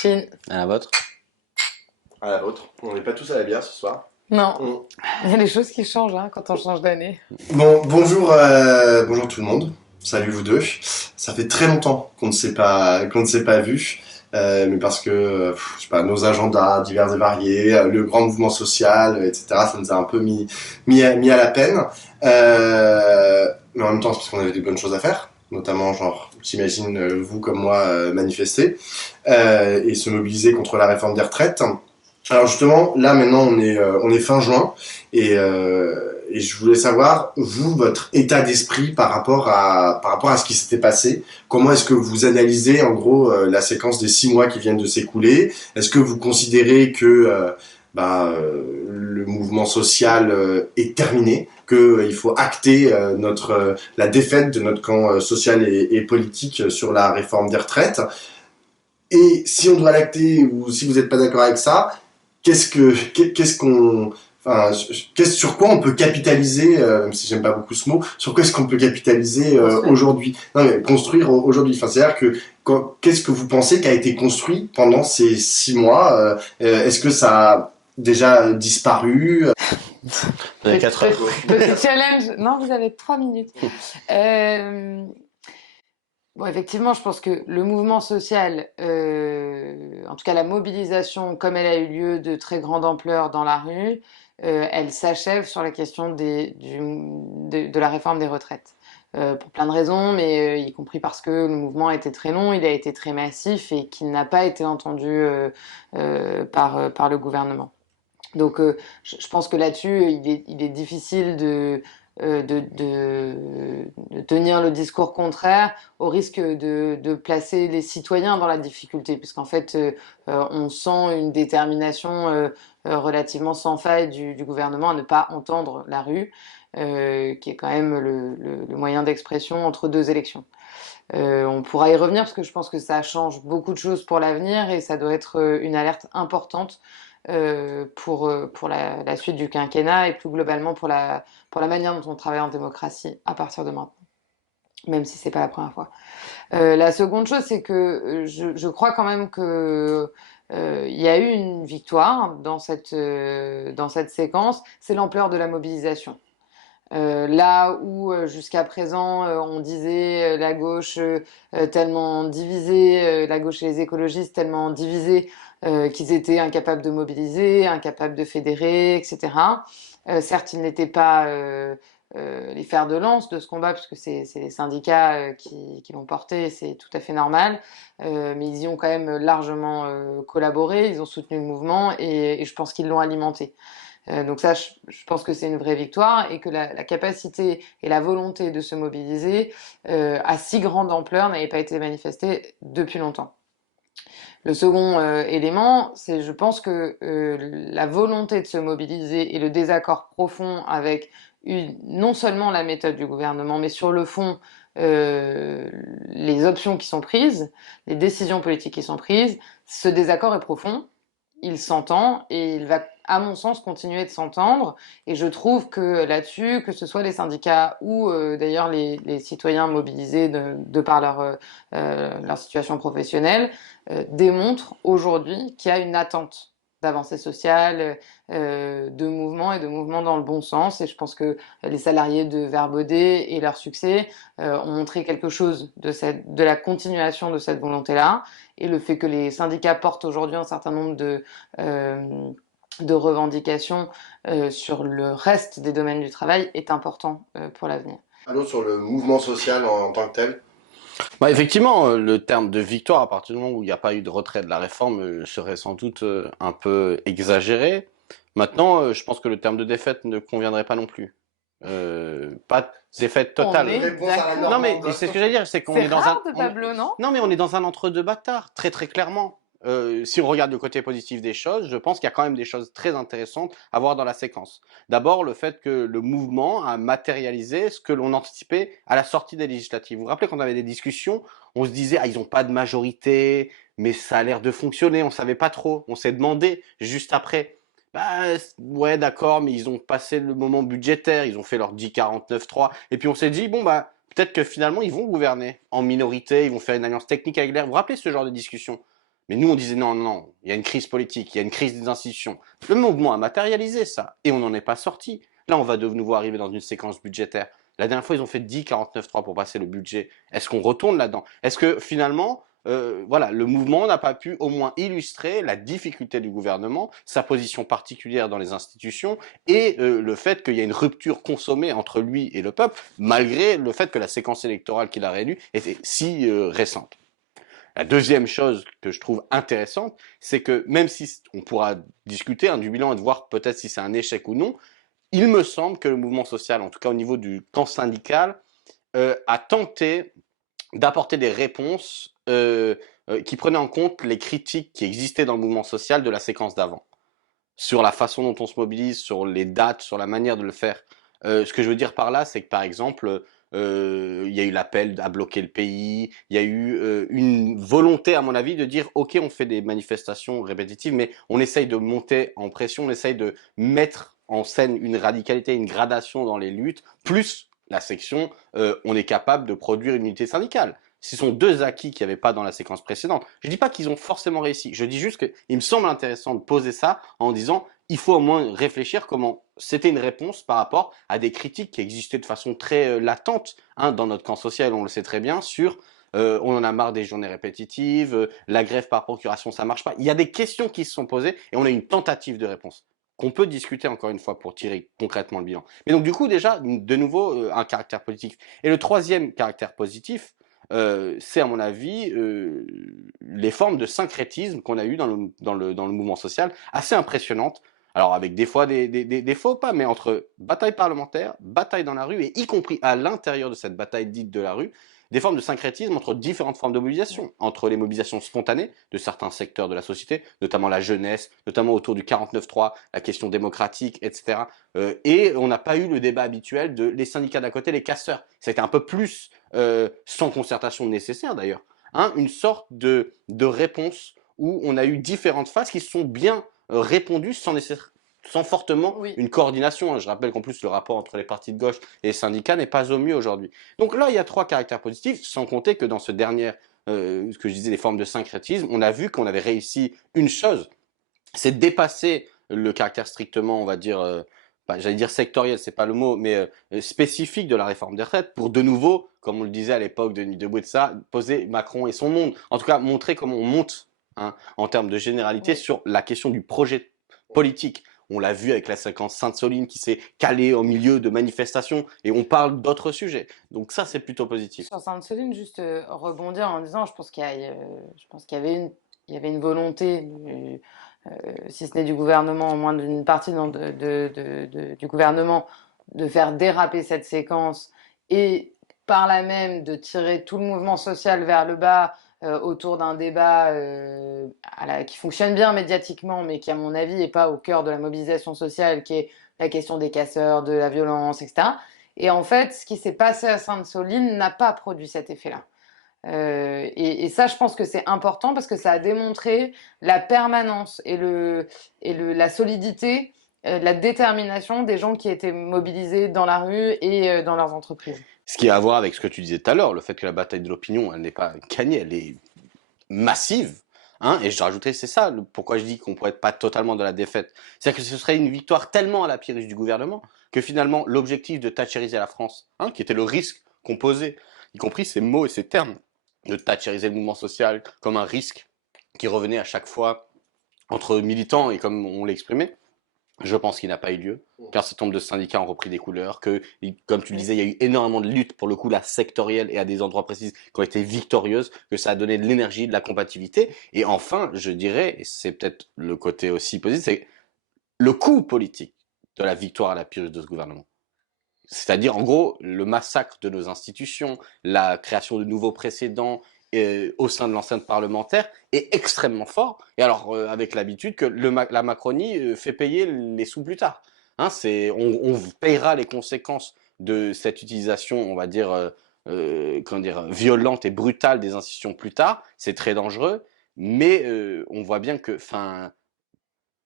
Chine. À la vôtre. À la vôtre. On n'est pas tous à la bière ce soir. Non, Mm. il y a des choses qui changent quand on change d'année. Bon, bonjour tout le monde. Salut vous deux. Ça fait très longtemps qu'on ne s'est pas vu, mais parce que je sais pas, nos agendas divers et variés, le grand mouvement social, etc. Ça nous a un peu mis à la peine. Mais en même temps, c'est parce qu'on avait des bonnes choses à faire, notamment genre, j'imagine vous comme moi manifester et se mobiliser contre la réforme des retraites. Alors justement, là maintenant on est fin juin et je voulais savoir vous votre état d'esprit par rapport à ce qui s'était passé. Comment est-ce que vous analysez en gros la séquence des 6 mois qui viennent de s'écouler? Est-ce que vous considérez que le mouvement social est terminé, que il faut acter la défaite de notre camp social et politique sur la réforme des retraites? Et si on doit l'acter ou si vous n'êtes pas d'accord avec ça, sur quoi on peut capitaliser, même si j'aime pas beaucoup ce mot, sur quoi est-ce qu'on peut capitaliser aujourd'hui? Non, mais construire aujourd'hui. Enfin, c'est-à-dire que qu'est-ce que vous pensez qui a été construit pendant ces 6 mois? Est-ce que ça a déjà disparu? Vous avez 4 heures. Petit challenge. Non, vous avez 3 minutes. Bon, effectivement, je pense que le mouvement social, en tout cas la mobilisation, comme elle a eu lieu de très grande ampleur dans la rue, elle s'achève sur la question de la réforme des retraites. Pour plein de raisons, mais y compris parce que le mouvement a été très long, il a été très massif et qu'il n'a pas été entendu par le gouvernement. Donc, je pense que là-dessus, il est difficile de tenir le discours contraire au risque de placer les citoyens dans la difficulté, puisqu'en fait, on sent une détermination relativement sans faille du gouvernement à ne pas entendre la rue, qui est quand même le moyen d'expression entre deux élections. On pourra y revenir parce que je pense que ça change beaucoup de choses pour l'avenir et ça doit être une alerte importante pour la suite du quinquennat et plus globalement pour la manière dont on travaille en démocratie à partir de maintenant, même si c'est pas la première fois. La seconde chose, c'est que je crois quand même que il y a eu une victoire dans cette séquence, c'est l'ampleur de la mobilisation. Là où jusqu'à présent on disait la gauche tellement divisée, la gauche et les écologistes tellement divisés qu'ils étaient incapables de mobiliser, incapables de fédérer, etc. Certes, ils n'étaient pas les fers de lance de ce combat, puisque c'est les syndicats qui l'ont porté, c'est tout à fait normal, mais ils y ont quand même largement collaboré, ils ont soutenu le mouvement et je pense qu'ils l'ont alimenté. Donc ça, je pense que c'est une vraie victoire et que la capacité et la volonté de se mobiliser à si grande ampleur n'avait pas été manifestée depuis longtemps. Le second élément, c'est je pense que la volonté de se mobiliser et le désaccord profond avec non seulement la méthode du gouvernement, mais sur le fond, les options qui sont prises, les décisions politiques qui sont prises, ce désaccord est profond, il s'entend et il va, à mon sens, continuer de s'entendre. Et je trouve que là-dessus, que ce soit les syndicats ou d'ailleurs les citoyens mobilisés de par leur situation professionnelle, démontrent aujourd'hui qu'il y a une attente d'avancée sociale, de mouvement et de mouvement dans le bon sens. Et je pense que les salariés de Verbaudet et leur succès ont montré quelque chose de la continuation de cette volonté-là. Et le fait que les syndicats portent aujourd'hui un certain nombre de revendications sur le reste des domaines du travail est important pour l'avenir. Allô, sur le mouvement social en tant que tel? Bah, effectivement, le terme de victoire, à partir du moment où il n'y a pas eu de retrait de la réforme, serait sans doute un peu exagéré. Maintenant, je pense que le terme de défaite ne conviendrait pas non plus. Pas de défaite On totale. est Réponse à la d'accord. Non, mais normande. c'est ce que j'allais dire, c'est qu'on C'est est dans rare un. de Pablo, non? Non, mais on est dans un entre-deux bâtards, très très clairement. Si on regarde le côté positif des choses, je pense qu'il y a quand même des choses très intéressantes à voir dans la séquence. D'abord, le fait que le mouvement a matérialisé ce que l'on anticipait à la sortie des législatives. Vous vous rappelez qu'on avait des discussions, on se disait, ah, ils n'ont pas de majorité, mais ça a l'air de fonctionner, on savait pas trop. On s'est demandé juste après, bah ouais, d'accord, mais ils ont passé le moment budgétaire, ils ont fait leur 10-49-3, et puis on s'est dit, bon, bah, peut-être que finalement, ils vont gouverner en minorité, ils vont faire une alliance technique avec l'air. Vous vous rappelez ce genre de discussion? Mais nous, on disait non, non, non, il y a une crise politique, il y a une crise des institutions. Le mouvement a matérialisé ça, et on n'en est pas sorti. Là, on va de nouveau arriver dans une séquence budgétaire. La dernière fois, ils ont fait 10 49.3 pour passer le budget. Est-ce qu'on retourne là-dedans? Est-ce que finalement, voilà, le mouvement n'a pas pu au moins illustrer la difficulté du gouvernement, sa position particulière dans les institutions et le fait qu'il y a une rupture consommée entre lui et le peuple, malgré le fait que la séquence électorale qu'il a réélue était si récente. La deuxième chose que je trouve intéressante, c'est que même si on pourra discuter du bilan et de voir peut-être si c'est un échec ou non, il me semble que le mouvement social, en tout cas au niveau du camp syndical, a tenté d'apporter des réponses qui prenaient en compte les critiques qui existaient dans le mouvement social de la séquence d'avant, sur la façon dont on se mobilise, sur les dates, sur la manière de le faire. Ce que je veux dire par là, c'est que par exemple, il y a eu l'appel à bloquer le pays, il y a eu une volonté, à mon avis, de dire ok, on fait des manifestations répétitives, mais on essaye de monter en pression, on essaye de mettre en scène une radicalité, une gradation dans les luttes, plus la section, on est capable de produire une unité syndicale. Ce sont deux acquis qu'il n'y avait pas dans la séquence précédente. Je ne dis pas qu'ils ont forcément réussi. Je dis juste qu'il me semble intéressant de poser ça en disant il faut au moins réfléchir comment c'était une réponse par rapport à des critiques qui existaient de façon très latente dans notre camp social, on le sait très bien, sur on en a marre des journées répétitives, la grève par procuration ça marche pas. Il y a des questions qui se sont posées et on a une tentative de réponse qu'on peut discuter encore une fois pour tirer concrètement le bilan. Mais donc du coup déjà, de nouveau, un caractère positif. Et le troisième caractère positif, c'est à mon avis les formes de syncrétisme qu'on a eu dans le mouvement social, assez impressionnantes. Alors avec des fois des faux pas, mais entre bataille parlementaire, bataille dans la rue, et y compris à l'intérieur de cette bataille dite de la rue, des formes de syncrétisme entre différentes formes de mobilisation, entre les mobilisations spontanées de certains secteurs de la société, notamment la jeunesse, notamment autour du 49.3, la question démocratique, etc. Et on n'a pas eu le débat habituel de les syndicats d'un côté, les casseurs. C'était un peu plus, sans concertation nécessaire d'ailleurs, une sorte de réponse où on a eu différentes phases qui se sont bien répondues sans fortement Oui. une coordination. Je rappelle qu'en plus le rapport entre les partis de gauche et les syndicats n'est pas au mieux aujourd'hui. Donc là, il y a trois caractères positifs, sans compter que dans ce dernier, ce que je disais, les formes de syncrétisme, on a vu qu'on avait réussi une chose, c'est de dépasser le caractère strictement, on va dire, j'allais dire sectoriel, c'est pas le mot, mais spécifique de la réforme des retraites, pour de nouveau, comme on le disait à l'époque de Denis Debouetsa, poser Macron et son monde. En tout cas, montrer comment on monte en termes de généralité Oui. sur la question du projet politique. On l'a vu avec la séquence Sainte-Soline qui s'est calée au milieu de manifestations et on parle d'autres sujets. Donc ça, c'est plutôt positif. Sur Sainte-Soline, juste rebondir en disant, je pense je pense qu'il y avait il y avait une volonté, si ce n'est du gouvernement, au moins d'une partie du gouvernement, de faire déraper cette séquence et par là même de tirer tout le mouvement social vers le bas autour d'un débat qui fonctionne bien médiatiquement, mais qui, à mon avis, n'est pas au cœur de la mobilisation sociale, qui est la question des casseurs, de la violence, etc. Et en fait, ce qui s'est passé à Sainte-Soline n'a pas produit cet effet-là. Et ça, je pense que c'est important parce que ça a démontré la permanence la solidité, la détermination des gens qui étaient mobilisés dans la rue et dans leurs entreprises. Ce qui a à voir avec ce que tu disais tout à l'heure, le fait que la bataille de l'opinion, elle n'est pas gagnée, elle est massive. Et je rajouterais, c'est ça, pourquoi je dis qu'on pourrait être pas totalement de la défaite. C'est-à-dire que ce serait une victoire tellement à la pyrrhus du gouvernement que finalement, l'objectif de thatchériser la France, qui était le risque qu'on posait, y compris ces mots et ces termes, de thatchériser le mouvement social comme un risque qui revenait à chaque fois entre militants et comme on l'exprimait, je pense qu'il n'a pas eu lieu, qu'un certain nombre de syndicats ont repris des couleurs, que, comme tu le disais, il y a eu énormément de luttes, pour le coup, la sectorielle et à des endroits précis, qui ont été victorieuses, que ça a donné de l'énergie, de la compatibilité. Et enfin, je dirais, et c'est peut-être le côté aussi positif, c'est le coût politique de la victoire à la pyrrhus de ce gouvernement. C'est-à-dire, en gros, le massacre de nos institutions, la création de nouveaux précédents au sein de l'enceinte parlementaire est extrêmement fort. Et alors, avec l'habitude que la Macronie fait payer les sous plus tard. On payera les conséquences de cette utilisation, on va dire, comment dire, violente et brutale des institutions plus tard. C'est très dangereux, mais on voit bien que,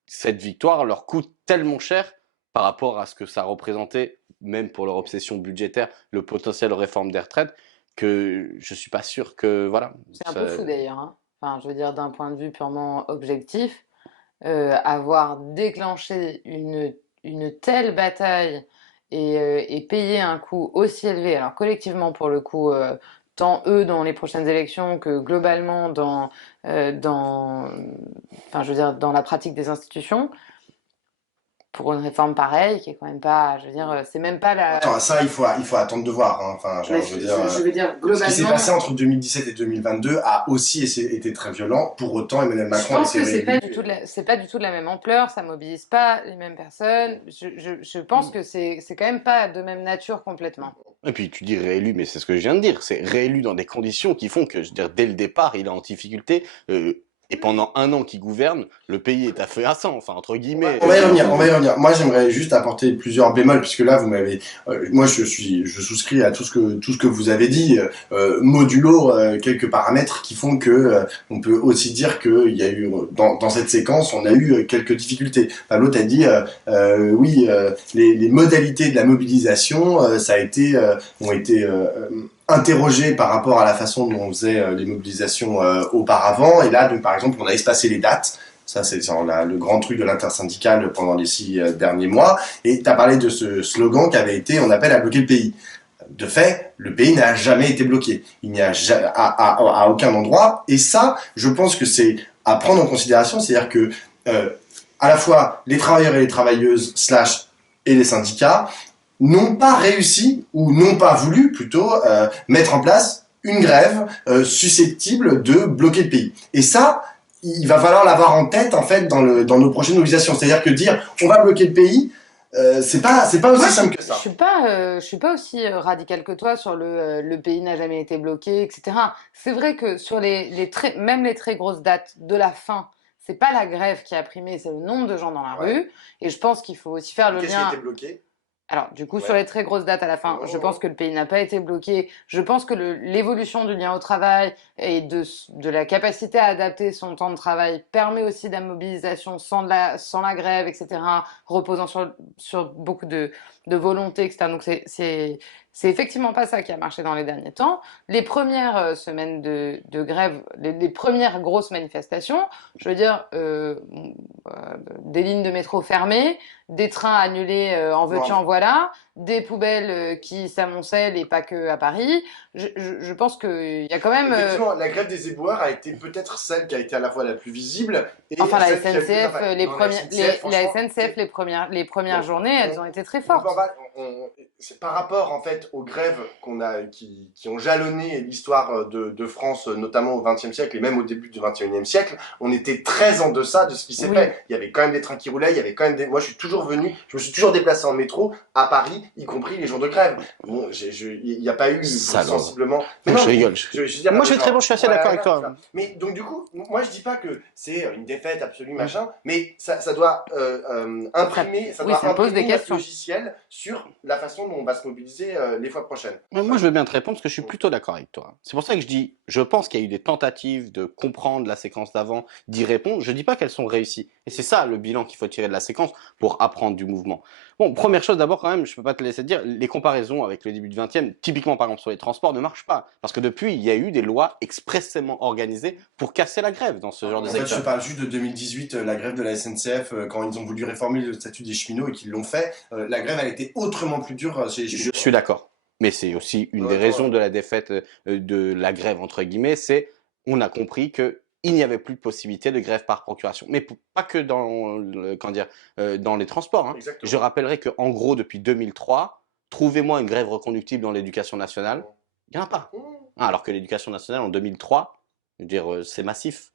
cette victoire leur coûte tellement cher par rapport à ce que ça représentait, même pour leur obsession budgétaire, le potentiel réforme des retraites, que je suis pas sûr que voilà. C'est un peu fou d'ailleurs. Hein. enfin, je veux dire d'un point de vue purement objectif, avoir déclenché une telle bataille et payer un coût aussi élevé, alors collectivement pour le coup, tant eux dans les prochaines élections que globalement dans, enfin, je veux dire, dans la pratique des institutions, pour une réforme pareille, qui est quand même pas, je veux dire, c'est même pas Attends, la. ça, il faut attendre de voir, hein. Enfin, Mais genre, je veux dire, je veux dire, ce qui s'est globalement, passé entre 2017 et 2022 a aussi été très violent. Pour autant, Emmanuel je Macron a pense été que c'est pas réélu. du tout c'est pas du tout de la même ampleur, ça mobilise pas les mêmes personnes. Je pense que c'est quand même pas de même nature complètement. Et puis tu dis réélu, mais c'est ce que je viens de dire. C'est réélu dans des conditions qui font que, je veux dire, dès le départ, il est en difficulté. Et pendant un an qu'il gouverne, le pays est à feu à sang, enfin, entre guillemets. On va y revenir, on va y revenir. Moi, j'aimerais juste apporter plusieurs bémols, puisque là, vous m'avez, moi, je souscris à tout ce que vous avez dit, modulo quelques paramètres qui font que on peut aussi dire qu'il y a eu dans cette séquence, on a eu quelques difficultés. Enfin, l'autre a dit, oui, les modalités de la mobilisation, ça a été, ont été interrogé par rapport à la façon dont on faisait les mobilisations auparavant. Et là, donc, par exemple, on a espacé les dates. Ça, c'est le grand truc de l'intersyndicale pendant les 6 derniers mois. Et tu as parlé de ce slogan qui avait été « On appelle à bloquer le pays ». De fait, le pays n'a jamais été bloqué. Il n'y a à aucun endroit. Et ça, je pense que c'est à prendre en considération. C'est-à-dire que à la fois les travailleurs et les travailleuses / et les syndicats n'ont pas réussi, ou n'ont pas voulu plutôt, mettre en place une grève susceptible de bloquer le pays. Et ça, il va falloir l'avoir en tête en fait dans nos prochaines mobilisations. C'est-à-dire que dire on va bloquer le pays, c'est pas aussi simple que ça. Je suis pas aussi radical que toi sur le pays n'a jamais été bloqué, etc. C'est vrai que sur même les très grosses dates de la fin, c'est pas la grève qui a primé, c'est le nombre de gens dans la Ouais. rue. Et je pense qu'il faut aussi faire le Qu'est-ce qui a lien. été bloqué? Alors, du coup, Ouais. sur les très grosses dates à la fin, je pense que le pays n'a pas été bloqué. Je pense que l'évolution du lien au travail et de la capacité à adapter son temps de travail permet aussi de la mobilisation sans la grève, etc., reposant sur beaucoup de volonté, etc. Donc, c'est effectivement pas ça qui a marché dans les derniers temps. Les premières semaines de grève, les premières grosses manifestations, je veux dire, des lignes de métro fermées, des trains annulés en veux-tu en voilà, des poubelles qui s'amoncellent et pas que à Paris. Je pense qu'il y a quand même. Effectivement, la grève des éboueurs a été peut-être celle qui a été à la fois la plus visible et Enfin, la celle qui a eu le plus SNCF, d'impact. les Non, premières, franchement, la SNCF, les premières bon, journées, elles ont été très on peut fortes. en parler, c'est par rapport en fait aux grèves qui ont jalonné l'histoire de France, notamment au XXe siècle et même au début du XXIe siècle, on était très en deçà de ce qui s'est Oui. fait. Il y avait quand même des trains qui roulaient, il y avait quand même moi je me suis toujours déplacé en métro à Paris, y compris les jours de grève. Bon, il n'y a pas eu Salaud. sensiblement. Mais non, je rigole. veux dire, Moi, je suis genre, très bon, je suis assez d'accord avec toi. voilà. Mais donc du coup, moi je dis pas que c'est une défaite absolue machin, mais ça doit imprimer, ça oui, doit ça pose imprimer des notre questions. logiciel sur la façon dont on va se mobiliser les fois prochaines. Mais moi, je veux bien te répondre parce que je suis plutôt d'accord avec toi. C'est pour ça que je dis, je pense qu'il y a eu des tentatives de comprendre la séquence d'avant, d'y répondre. Je dis pas qu'elles sont réussies. Et c'est ça le bilan qu'il faut tirer de la séquence pour apprendre du mouvement. Bon, première chose d'abord quand même, je peux pas te laisser dire, les comparaisons avec le début du 20e, typiquement par exemple sur les transports, ne marchent pas. Parce que depuis, il y a eu des lois expressément organisées pour casser la grève dans ce genre de En fait, secteur. je parle juste de 2018, la grève de la SNCF, quand ils ont voulu réformer le statut des cheminots et qu'ils l'ont fait, la grève a été autrement plus dure chez les cheminots. Je suis d'accord. Mais c'est aussi une des raisons de la défaite de la grève, entre guillemets, c'est on a compris que il n'y avait plus de possibilité de grève par procuration. Mais pas que dans, dans les transports. Hein. Je rappellerai qu'en gros, depuis 2003, trouvez-moi une grève reconductible dans l'éducation nationale. Il n'y en a pas. Ah, alors que l'éducation nationale, en 2003, je veux dire, c'est massif.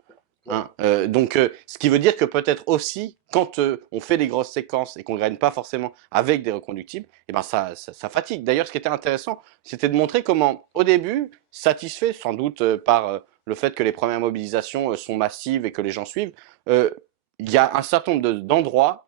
Hein. Donc, ce qui veut dire que peut-être aussi, quand on fait des grosses séquences et qu'on ne gagne pas forcément avec des reconductibles, eh ben ça fatigue. D'ailleurs, ce qui était intéressant, c'était de montrer comment, au début, satisfait sans doute par le fait que les premières mobilisations sont massives et que les gens suivent, il y a un certain nombre d'endroits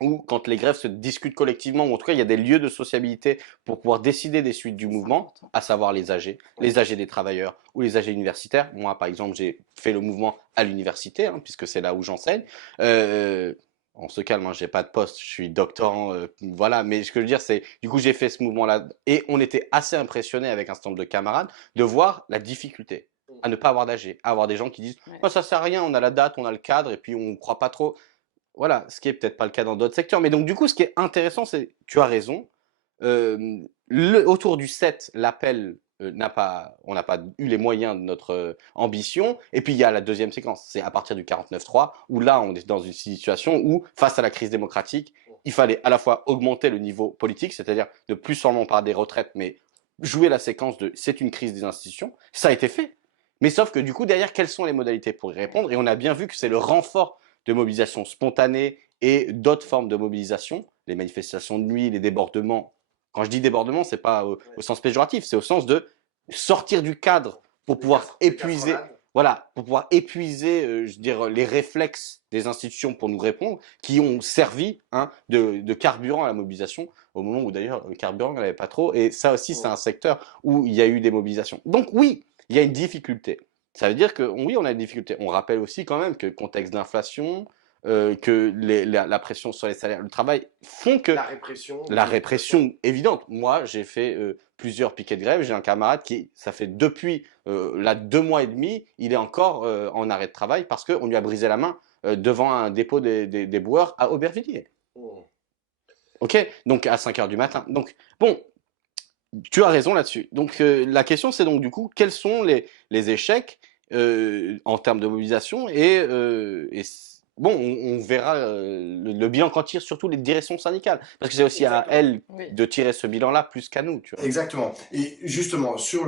où, quand les grèves se discutent collectivement, ou en tout cas, il y a des lieux de sociabilité pour pouvoir décider des suites du mouvement, à savoir les AG des travailleurs ou les AG universitaires. Moi, par exemple, j'ai fait le mouvement à l'université, hein, puisque c'est là où j'enseigne. On se calme, hein, j'ai pas de poste, je suis doctorant, voilà. Mais ce que je veux dire, c'est, du coup, j'ai fait ce mouvement-là et on était assez impressionnés avec un certain nombre de camarades de voir la difficulté. à ne pas avoir d'AG, à avoir des gens qui disent Ouais. oh, ça sert à rien, on a la date, on a le cadre et puis on ne croit pas trop. Voilà, ce qui est peut-être pas le cas dans d'autres secteurs. Mais donc du coup, ce qui est intéressant, c'est, tu as raison, autour du 7, l'appel on n'a pas eu les moyens de notre ambition. Et puis il y a la deuxième séquence, c'est à partir du 49.3, où là on est dans une situation où, face à la crise démocratique, il fallait à la fois augmenter le niveau politique, c'est-à-dire ne plus seulement parler des retraites, mais jouer la séquence de c'est une crise des institutions. Ça a été fait. Mais sauf que du coup, derrière, quelles sont les modalités pour y répondre? Et on a bien vu que c'est le renfort de mobilisation spontanée et d'autres formes de mobilisation, les manifestations de nuit, les débordements. Quand je dis débordement, c'est pas au sens péjoratif, c'est au sens de sortir du cadre pour pouvoir épuiser, voilà, pour pouvoir épuiser, je veux dire, les réflexes des institutions pour nous répondre, qui ont servi de carburant à la mobilisation, au moment où d'ailleurs le carburant n'avait pas trop. Et ça aussi, c'est un secteur où il y a eu des mobilisations. Donc oui, il y a une difficulté. Ça veut dire que oui, on a une difficulté. On rappelle aussi quand même que le contexte d'inflation, que la pression sur les salaires, le travail font que la répression évidente. Moi, j'ai fait plusieurs piquets de grève. J'ai un camarade qui, ça fait depuis 2 mois et demi, il est encore en arrêt de travail parce qu'on lui a brisé la main devant un dépôt des boueurs à Aubervilliers. Ok, donc à 5 h du matin. Donc bon, tu as raison là-dessus. Donc la question, c'est donc du coup, quels sont les échecs en termes de mobilisation et bon, on verra le bilan qu'en tirent surtout les directions syndicales, parce que c'est aussi à elles de tirer ce bilan-là plus qu'à nous. Tu vois. Exactement. Et justement, sur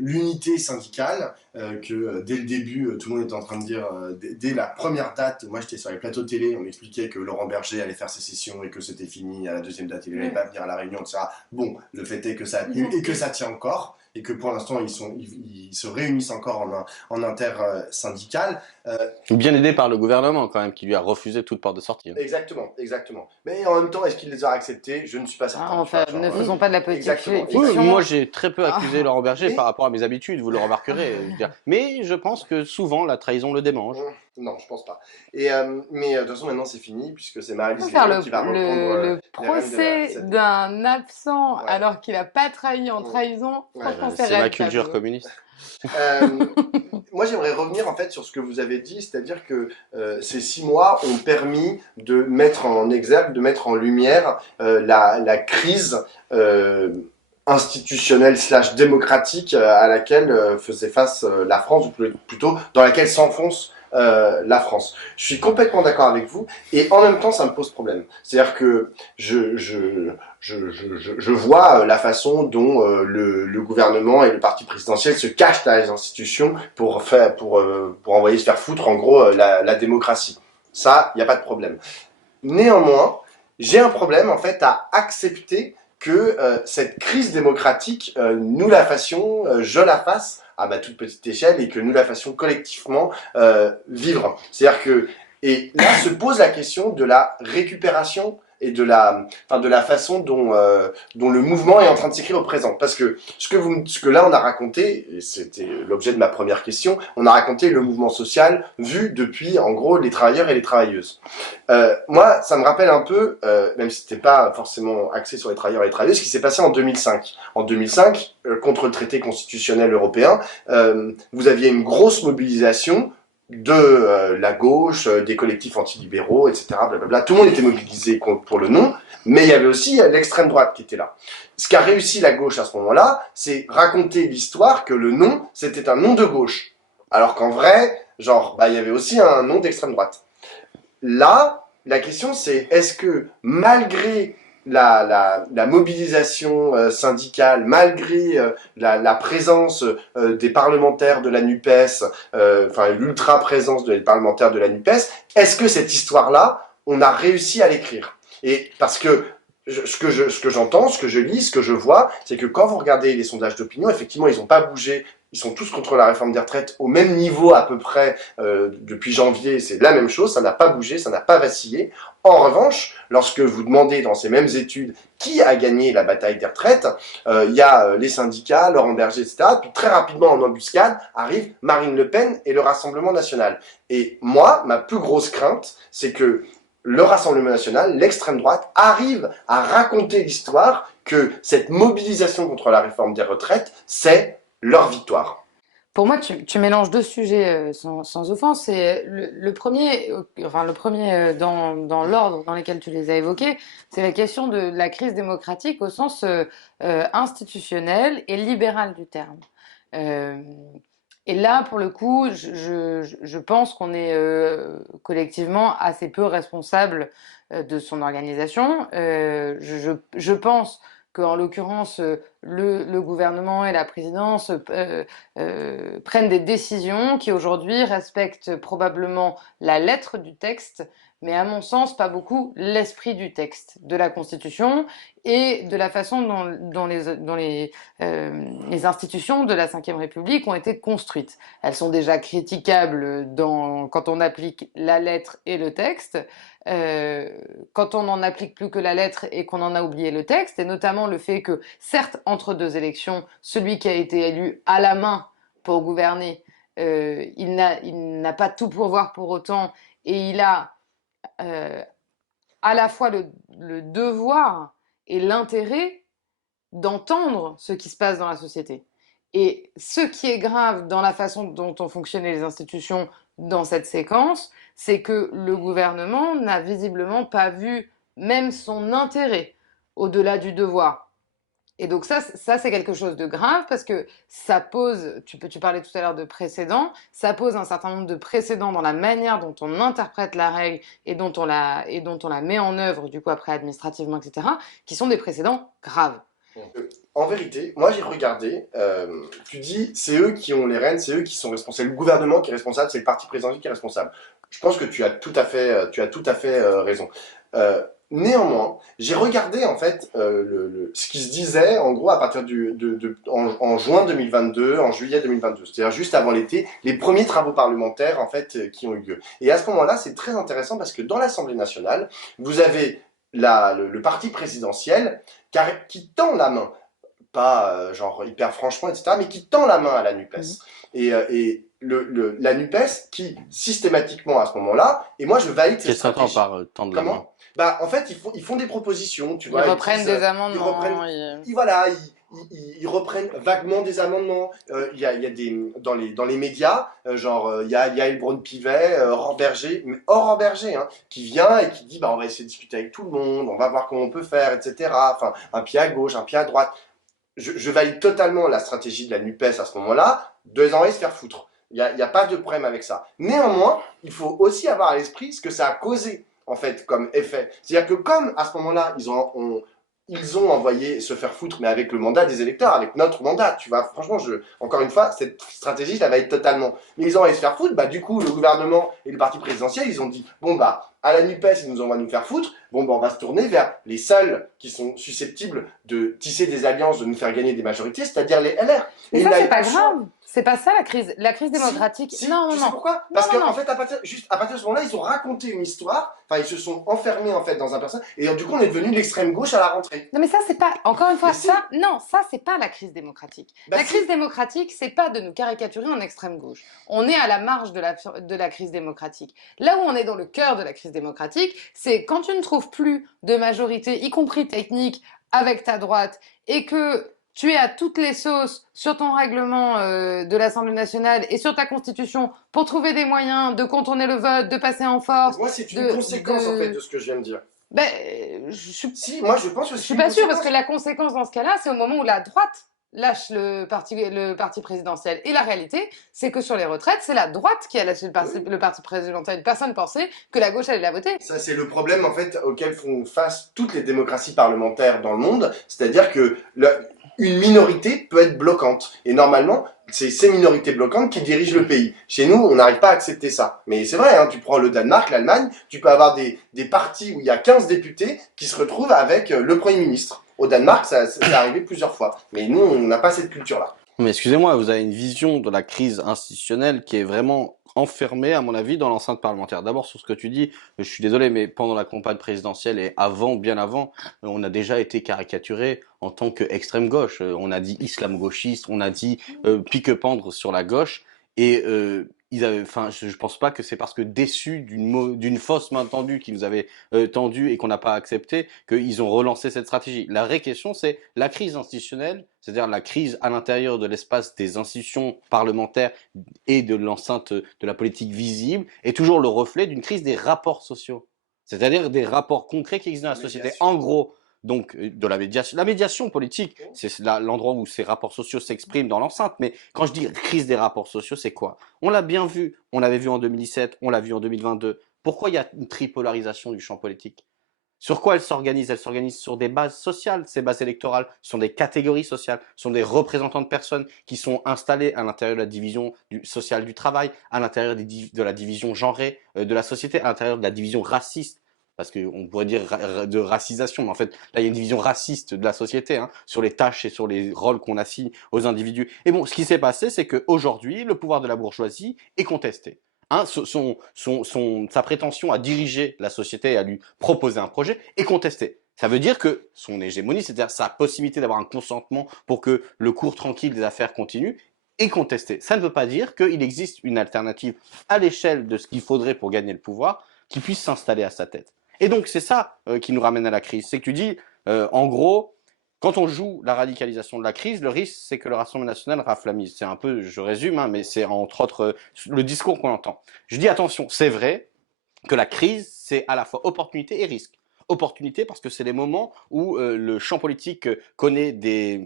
l'unité syndicale, que dès le début, tout le monde était en train de dire, dès la première date, moi j'étais sur les plateaux de télé, on m'expliquait que Laurent Berger allait faire sécession et que c'était fini, à la deuxième date, il n'allait pas venir à la réunion, etc. Bon, le fait est que ça a tenu et que ça tient encore, et que pour l'instant, ils se réunissent encore en intersyndical. Bien aidé par le gouvernement quand même, qui lui a refusé toute porte de sortie. Exactement, exactement. Mais en même temps, est-ce qu'il les a acceptés? Je ne suis pas certain. Enfin, ne faisons pas de la politique Exactement. fiction. Oui, moi j'ai très peu accusé Laurent Berger par rapport à mes habitudes, vous le remarquerez. Je veux dire. Mais je pense que souvent la trahison le démange. Non, je pense pas. Et mais de toute façon, maintenant c'est fini puisque c'est Maëlys Faire Lévaux qui va reprendre le procès d'un absent alors qu'il n'a pas trahi en trahison. Franchement, c'est ma culture communiste. Moi, j'aimerais revenir en fait sur ce que vous avez dit, c'est-à-dire que ces 6 mois ont permis de mettre en exergue, de mettre en lumière la crise institutionnelle / démocratique à laquelle faisait face la France, ou plutôt dans laquelle s'enfonce la France. Je suis complètement d'accord avec vous, et en même temps, ça me pose problème. C'est-à-dire que je vois la façon dont le gouvernement et le parti présidentiel se cachent derrière les institutions pour envoyer se faire foutre, en gros, la démocratie. Ça, il n'y a pas de problème. Néanmoins, j'ai un problème, en fait, à accepter que cette crise démocratique, nous la fassions, je la fasse, à ma toute petite échelle, et que nous la fassions collectivement vivre. C'est-à-dire que, et là se pose la question de la récupération et de la façon dont le mouvement est en train de s'écrire au présent. Parce que ce que là on a raconté, et c'était l'objet de ma première question, on a raconté le mouvement social vu depuis en gros les travailleurs et les travailleuses. Moi, ça me rappelle un peu, même si c'était pas forcément axé sur les travailleurs et les travailleuses, ce qui s'est passé en 2005. En 2005, contre le traité constitutionnel européen, vous aviez une grosse mobilisation de la gauche, des collectifs antilibéraux, etc. Blablabla. Tout le monde était mobilisé pour le non, mais il y avait aussi l'extrême droite qui était là. Ce qu'a réussi la gauche à ce moment-là, c'est raconter l'histoire que le non, c'était un non de gauche. Alors qu'en vrai, genre, il y avait aussi un non d'extrême droite. Là, la question c'est, est-ce que malgré la mobilisation syndicale, malgré la présence des parlementaires de la NUPES, l'ultra présence des parlementaires de la NUPES, est-ce que cette histoire-là, on a réussi à l'écrire? Et parce que ce que j'entends, ce que je lis, ce que je vois, c'est que quand vous regardez les sondages d'opinion, effectivement, ils n'ont pas bougé. Ils sont tous contre la réforme des retraites au même niveau à peu près depuis janvier, c'est la même chose, ça n'a pas bougé, ça n'a pas vacillé. En revanche, lorsque vous demandez dans ces mêmes études qui a gagné la bataille des retraites, il y a les syndicats, Laurent Berger, etc. Puis très rapidement en embuscade arrive Marine Le Pen et le Rassemblement national. Et moi, ma plus grosse crainte, c'est que le Rassemblement national, l'extrême droite, arrive à raconter l'histoire que cette mobilisation contre la réforme des retraites, c'est leur victoire. Pour moi, tu mélanges deux sujets sans offense. Et le premier, enfin le premier dans l'ordre dans lequel tu les as évoqués, c'est la question de la crise démocratique au sens institutionnel et libéral du terme. Euh, et là, pour le coup, je pense qu'on est collectivement assez peu responsable de son organisation. Je pense qu'en l'occurrence, le gouvernement et la présidence prennent des décisions qui aujourd'hui respectent probablement la lettre du texte, mais à mon sens pas beaucoup l'esprit du texte, de la Constitution et de la façon dont les institutions de la Ve République ont été construites. Elles sont déjà critiquables quand on applique la lettre et le texte, euh, quand on n'en applique plus que la lettre et qu'on en a oublié le texte, et notamment le fait que, certes, entre deux élections, celui qui a été élu à la main pour gouverner, il n'a pas tout pouvoir pour autant, et il a euh, à la fois le devoir et l'intérêt d'entendre ce qui se passe dans la société. Et ce qui est grave dans la façon dont ont fonctionné les institutions dans cette séquence, c'est que le gouvernement n'a visiblement pas vu même son intérêt au-delà du devoir. Et donc ça c'est quelque chose de grave parce que ça pose, tu parlais tout à l'heure de précédents, ça pose un certain nombre de précédents dans la manière dont on interprète la règle et dont on la met en œuvre du coup après administrativement, etc., qui sont des précédents graves. En vérité, moi j'ai regardé, tu dis c'est eux qui ont les rênes, c'est eux qui sont responsables, c'est le gouvernement qui est responsable, c'est le parti présidentiel qui est responsable. Je pense que tu as tout à fait raison. Néanmoins, j'ai regardé en fait ce qui se disait en gros à partir en juin 2022, en juillet 2022, c'est-à-dire juste avant l'été, les premiers travaux parlementaires en fait qui ont eu lieu. Et à ce moment-là, c'est très intéressant parce que dans l'Assemblée nationale, vous avez le parti présidentiel qui tend la main pas genre hyper franchement, etc., mais qui tend la main à la NUPES. Mhm. Et la NUPES qui, systématiquement à ce moment-là, et moi je valide cette Qu'est-ce que t'entends stratégie. par tendre la main? Comment? Bah, en fait, ils font des propositions, tu Ils vois. reprennent des Ils reprennent, amendements. voilà, ils reprennent vaguement des amendements. Il y a dans les médias, genre, il y a Yael Braun-Pivet, Aurore Berger, Aurore Berger, hein, qui vient et qui dit, bah, on va essayer de discuter avec tout le monde, on va voir comment on peut faire, etc. Enfin, un pied à gauche, un pied à droite. Je valide totalement la stratégie de la NUPES à ce moment-là, de les envoyer se faire foutre. Il y a pas de problème avec ça. Néanmoins, il faut aussi avoir à l'esprit ce que ça a causé, en fait, comme effet. C'est-à-dire que comme à ce moment-là, ils ont envoyé se faire foutre, mais avec le mandat des électeurs, avec notre mandat, tu vois, franchement, encore une fois, cette stratégie, je la valide totalement. Mais ils ont envoyé se faire foutre, bah du coup, le gouvernement et le parti présidentiel, ils ont dit, bon bah, à la NUPES, ils nous envoient nous faire foutre, bon bah on va se tourner vers les seuls qui sont susceptibles de tisser des alliances, de nous faire gagner des majorités, c'est-à-dire les LR. Mais Et ça, il a c'est eu pas le choix. grave. C'est pas ça la crise démocratique. Si, Non, tu non, sais non. pourquoi? Non, Parce non, qu'en non. fait, à partir de ce moment-là, ils ont raconté une histoire, enfin, ils se sont enfermés, en fait, dans un personnage, et du coup, on est devenu l'extrême gauche à la rentrée. Non, mais ça, c'est pas, encore une fois, Mais si, ça, non, ça, c'est pas la crise démocratique. bah La si, crise démocratique, c'est pas de nous caricaturer en extrême gauche. On est à la marge de la crise démocratique. Là où on est dans le cœur de la crise démocratique, c'est quand tu ne trouves plus de majorité, y compris technique, avec ta droite, et que tu es à toutes les sauces sur ton règlement de l'Assemblée nationale et sur ta constitution pour trouver des moyens de contourner le vote, de passer en force, moi, c'est une conséquence, en fait, de ce que je viens de dire. ben, Si, moi, je pense que je c'est suis une pas sûre parce conséquence. que la conséquence dans ce cas-là, c'est au moment où la droite lâche le parti présidentiel. Et la réalité, c'est que sur les retraites, c'est la droite qui a lâché Oui. le parti présidentiel. Personne pensait que la gauche allait la voter. Ça, c'est le problème, en fait, auquel font face toutes les démocraties parlementaires dans le monde. C'est-à-dire que une minorité peut être bloquante. Et normalement, c'est ces minorités bloquantes qui dirigent le pays. Chez nous, on n'arrive pas à accepter ça. Mais c'est vrai, hein, tu prends le Danemark, l'Allemagne, tu peux avoir des partis où il y a 15 députés qui se retrouvent avec le Premier ministre. Au Danemark, ça est arrivé plusieurs fois. Mais nous, on n'a pas cette culture-là. Mais excusez-moi, vous avez une vision de la crise institutionnelle qui est vraiment enfermée, à mon avis, dans l'enceinte parlementaire. D'abord, sur ce que tu dis, je suis désolé, mais pendant la campagne présidentielle et avant, bien avant, on a déjà été caricaturé en tant qu'extrême gauche. On a dit islam-gauchiste, on a dit pique-pendre sur la gauche. Et enfin, je pense pas que c'est parce que déçus d'une fausse main tendue qu'ils nous avaient tendue et qu'on n'a pas accepté qu'ils ont relancé cette stratégie. La vraie question, c'est la crise institutionnelle, c'est-à-dire la crise à l'intérieur de l'espace des institutions parlementaires et de l'enceinte de la politique visible, est toujours le reflet d'une crise des rapports sociaux. C'est-à-dire des rapports concrets qui existent dans la société. En gros, donc de la médiation politique, c'est l'endroit où ces rapports sociaux s'expriment dans l'enceinte. Mais quand je dis crise des rapports sociaux, c'est quoi? On l'a bien vu, on l'avait vu en 2017, on l'a vu en 2022. Pourquoi il y a une tripolarisation du champ politique? Sur quoi elle s'organise? Elle s'organise sur des bases sociales. Ces bases électorales sont des catégories sociales, sont des représentants de personnes qui sont installés à l'intérieur de la division sociale du travail, à l'intérieur de la division genrée de la société, à l'intérieur de la division raciste. Parce qu'on pourrait dire de racisation, mais en fait, là, il y a une division raciste de la société, hein, sur les tâches et sur les rôles qu'on assigne aux individus. Et bon, ce qui s'est passé, c'est qu'aujourd'hui, le pouvoir de la bourgeoisie est contesté. Hein, sa prétention à diriger la société et à lui proposer un projet est contestée. Ça veut dire que son hégémonie, c'est-à-dire sa possibilité d'avoir un consentement pour que le cours tranquille des affaires continue, est contestée. Ça ne veut pas dire qu'il existe une alternative à l'échelle de ce qu'il faudrait pour gagner le pouvoir qui puisse s'installer à sa tête. Et donc c'est ça qui nous ramène à la crise. C'est que tu dis, en gros, quand on joue la radicalisation de la crise, le risque c'est que le Rassemblement national rafle la mise. C'est un peu, je résume, hein, mais c'est entre autres le discours qu'on entend. Je dis attention, c'est vrai que la crise c'est à la fois opportunité et risque. Opportunité parce que c'est les moments où le champ politique connaît des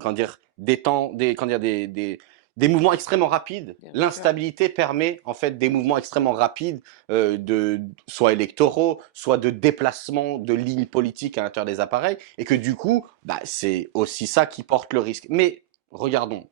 mouvements extrêmement rapides. L'instabilité permet en fait des mouvements extrêmement rapides soit électoraux, soit de déplacement de lignes politiques à l'intérieur des appareils, et que du coup, bah, c'est aussi ça qui porte le risque. Mais regardons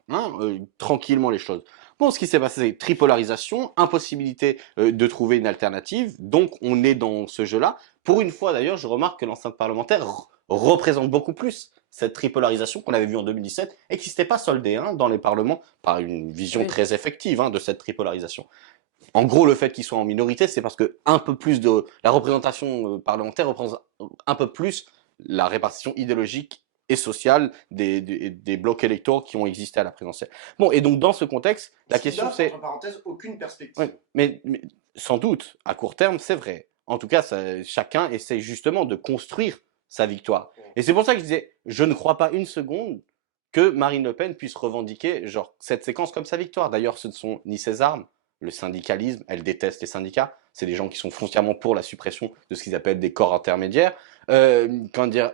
tranquillement les choses. Bon, ce qui s'est passé, c'est tripolarisation, impossibilité de trouver une alternative, donc on est dans ce jeu-là. Pour une fois d'ailleurs, je remarque que l'enceinte parlementaire représente beaucoup plus cette tripolarisation qu'on avait vue en 2017 et qui s'était pas soldée dans les parlements par une vision très effective de cette tripolarisation. En gros, le fait qu'ils soient en minorité, c'est parce que un peu plus de la représentation parlementaire représente un peu plus la répartition idéologique et sociale des blocs électoraux qui ont existé à la présidentielle. Bon, et donc dans ce contexte, la question c'est... Entre parenthèses, aucune perspective. Ouais, mais sans doute, à court terme, c'est vrai. En tout cas, chacun essaie justement de construire sa victoire. Et c'est pour ça que je disais, je ne crois pas une seconde que Marine Le Pen puisse revendiquer genre cette séquence comme sa victoire. D'ailleurs, ce ne sont ni ses armes, le syndicalisme, elle déteste les syndicats. C'est des gens qui sont foncièrement pour la suppression de ce qu'ils appellent des corps intermédiaires. Comment dire,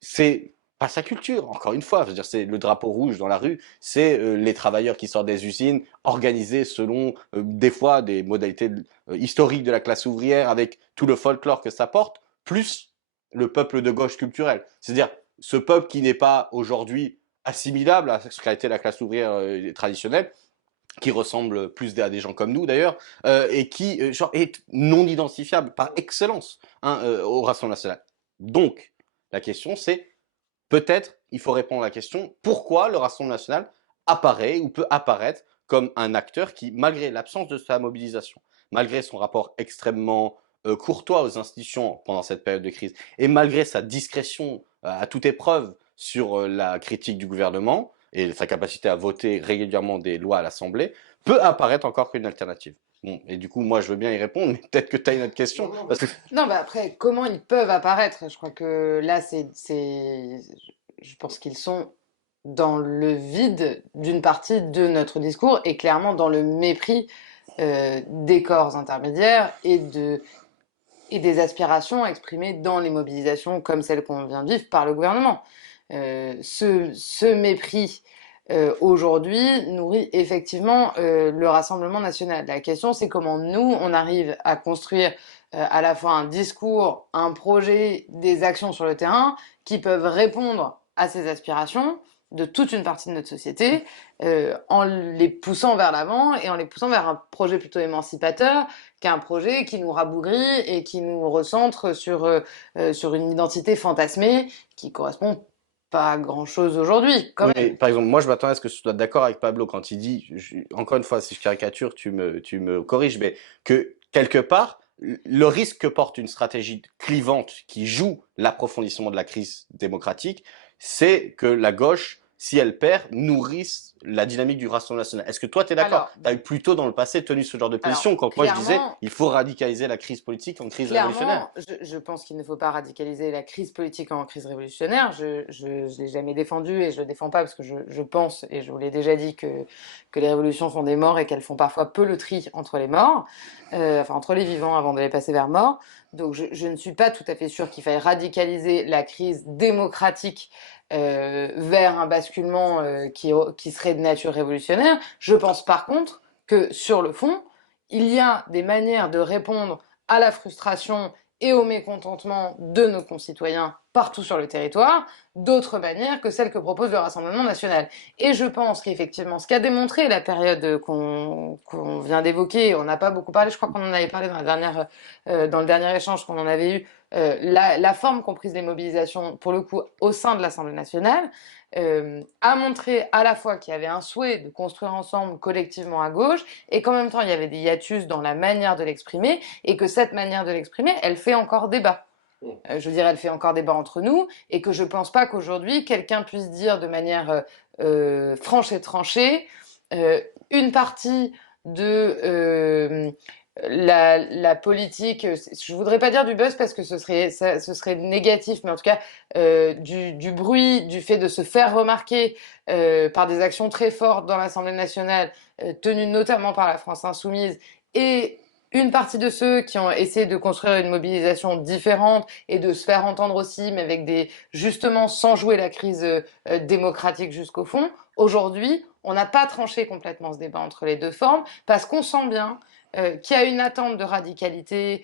c'est pas sa culture, encore une fois. Je veux dire, c'est le drapeau rouge dans la rue, c'est les travailleurs qui sortent des usines, organisés selon des fois des modalités historiques de la classe ouvrière, avec tout le folklore que ça porte, plus le peuple de gauche culturel. C'est-à-dire ce peuple qui n'est pas aujourd'hui assimilable à ce qu'a été la classe ouvrière traditionnelle, qui ressemble plus à des gens comme nous d'ailleurs, et qui genre, est non identifiable par excellence au Rassemblement national. Donc, la question c'est, peut-être il faut répondre à la question, pourquoi le Rassemblement national apparaît ou peut apparaître comme un acteur qui, malgré l'absence de sa mobilisation, malgré son rapport extrêmement courtois aux institutions pendant cette période de crise, et malgré sa discrétion à toute épreuve sur la critique du gouvernement, et sa capacité à voter régulièrement des lois à l'Assemblée, peut apparaître encore qu'une alternative. Bon, et du coup, moi, je veux bien y répondre, mais peut-être que tu as une autre question. Parce que... Non, bah après, comment ils peuvent apparaître? Je crois que là, je pense qu'ils sont dans le vide d'une partie de notre discours et clairement dans le mépris des corps intermédiaires et des aspirations exprimées dans les mobilisations comme celles qu'on vient de vivre par le gouvernement. Ce mépris aujourd'hui nourrit effectivement le Rassemblement national. La question, c'est comment nous, on arrive à construire à la fois un discours, un projet, des actions sur le terrain qui peuvent répondre à ces aspirations de toute une partie de notre société en les poussant vers l'avant et en les poussant vers un projet plutôt émancipateur qu'un projet qui nous rabougrit et qui nous recentre sur une identité fantasmée qui correspond pas grand-chose aujourd'hui, quand même. Par exemple, moi, je m'attendais à ce que tu sois d'accord avec Pablo quand il dit, encore une fois, si je caricature, tu me corriges, mais que quelque part, le risque que porte une stratégie clivante qui joue l'approfondissement de la crise démocratique, c'est que la gauche si elle perd, nourrissent la dynamique du Rassemblement national. Est-ce que toi, tu es d'accord? Alors, Tu as eu plutôt dans le passé tenu ce genre de alors position quand moi je disais clairement, il faut radicaliser la crise politique en crise révolutionnaire. Clairement, je pense qu'il ne faut pas radicaliser la crise politique en crise révolutionnaire. Je l'ai jamais défendu et je le défends pas parce que je pense, et je vous l'ai déjà dit, que les révolutions font des morts et qu'elles font parfois peu le tri entre les morts, enfin entre les vivants avant de les passer vers morts. Donc je ne suis pas tout à fait sûre qu'il faille radicaliser la crise démocratique vers un basculement qui serait de nature révolutionnaire. Je pense par contre que sur le fond, il y a des manières de répondre à la frustration et au mécontentement de nos concitoyens partout sur le territoire, d'autres manières que celles que propose le Rassemblement national. Et je pense qu'effectivement, ce qu'a démontré la période qu'on vient d'évoquer, on n'a pas beaucoup parlé, je crois qu'on en avait parlé dans le dernier échange qu'on en avait eu, la forme qu'ont prise les mobilisations, pour le coup, au sein de l'Assemblée nationale, a montré à la fois qu'il y avait un souhait de construire ensemble collectivement à gauche et qu'en même temps il y avait des hiatus dans la manière de l'exprimer et que cette manière de l'exprimer, elle fait encore débat. Je dirais, elle fait encore débat entre nous et que je pense pas qu'aujourd'hui quelqu'un puisse dire de manière franche et tranchée une partie de la politique, je voudrais pas dire du buzz parce que ce serait négatif, mais en tout cas du bruit, du fait de se faire remarquer par des actions très fortes dans l'Assemblée nationale, tenues notamment par la France insoumise, et une partie de ceux qui ont essayé de construire une mobilisation différente et de se faire entendre aussi, mais avec justement sans jouer la crise démocratique jusqu'au fond. Aujourd'hui, on n'a pas tranché complètement ce débat entre les deux formes parce qu'on sent bien qu'il y a une attente de radicalité,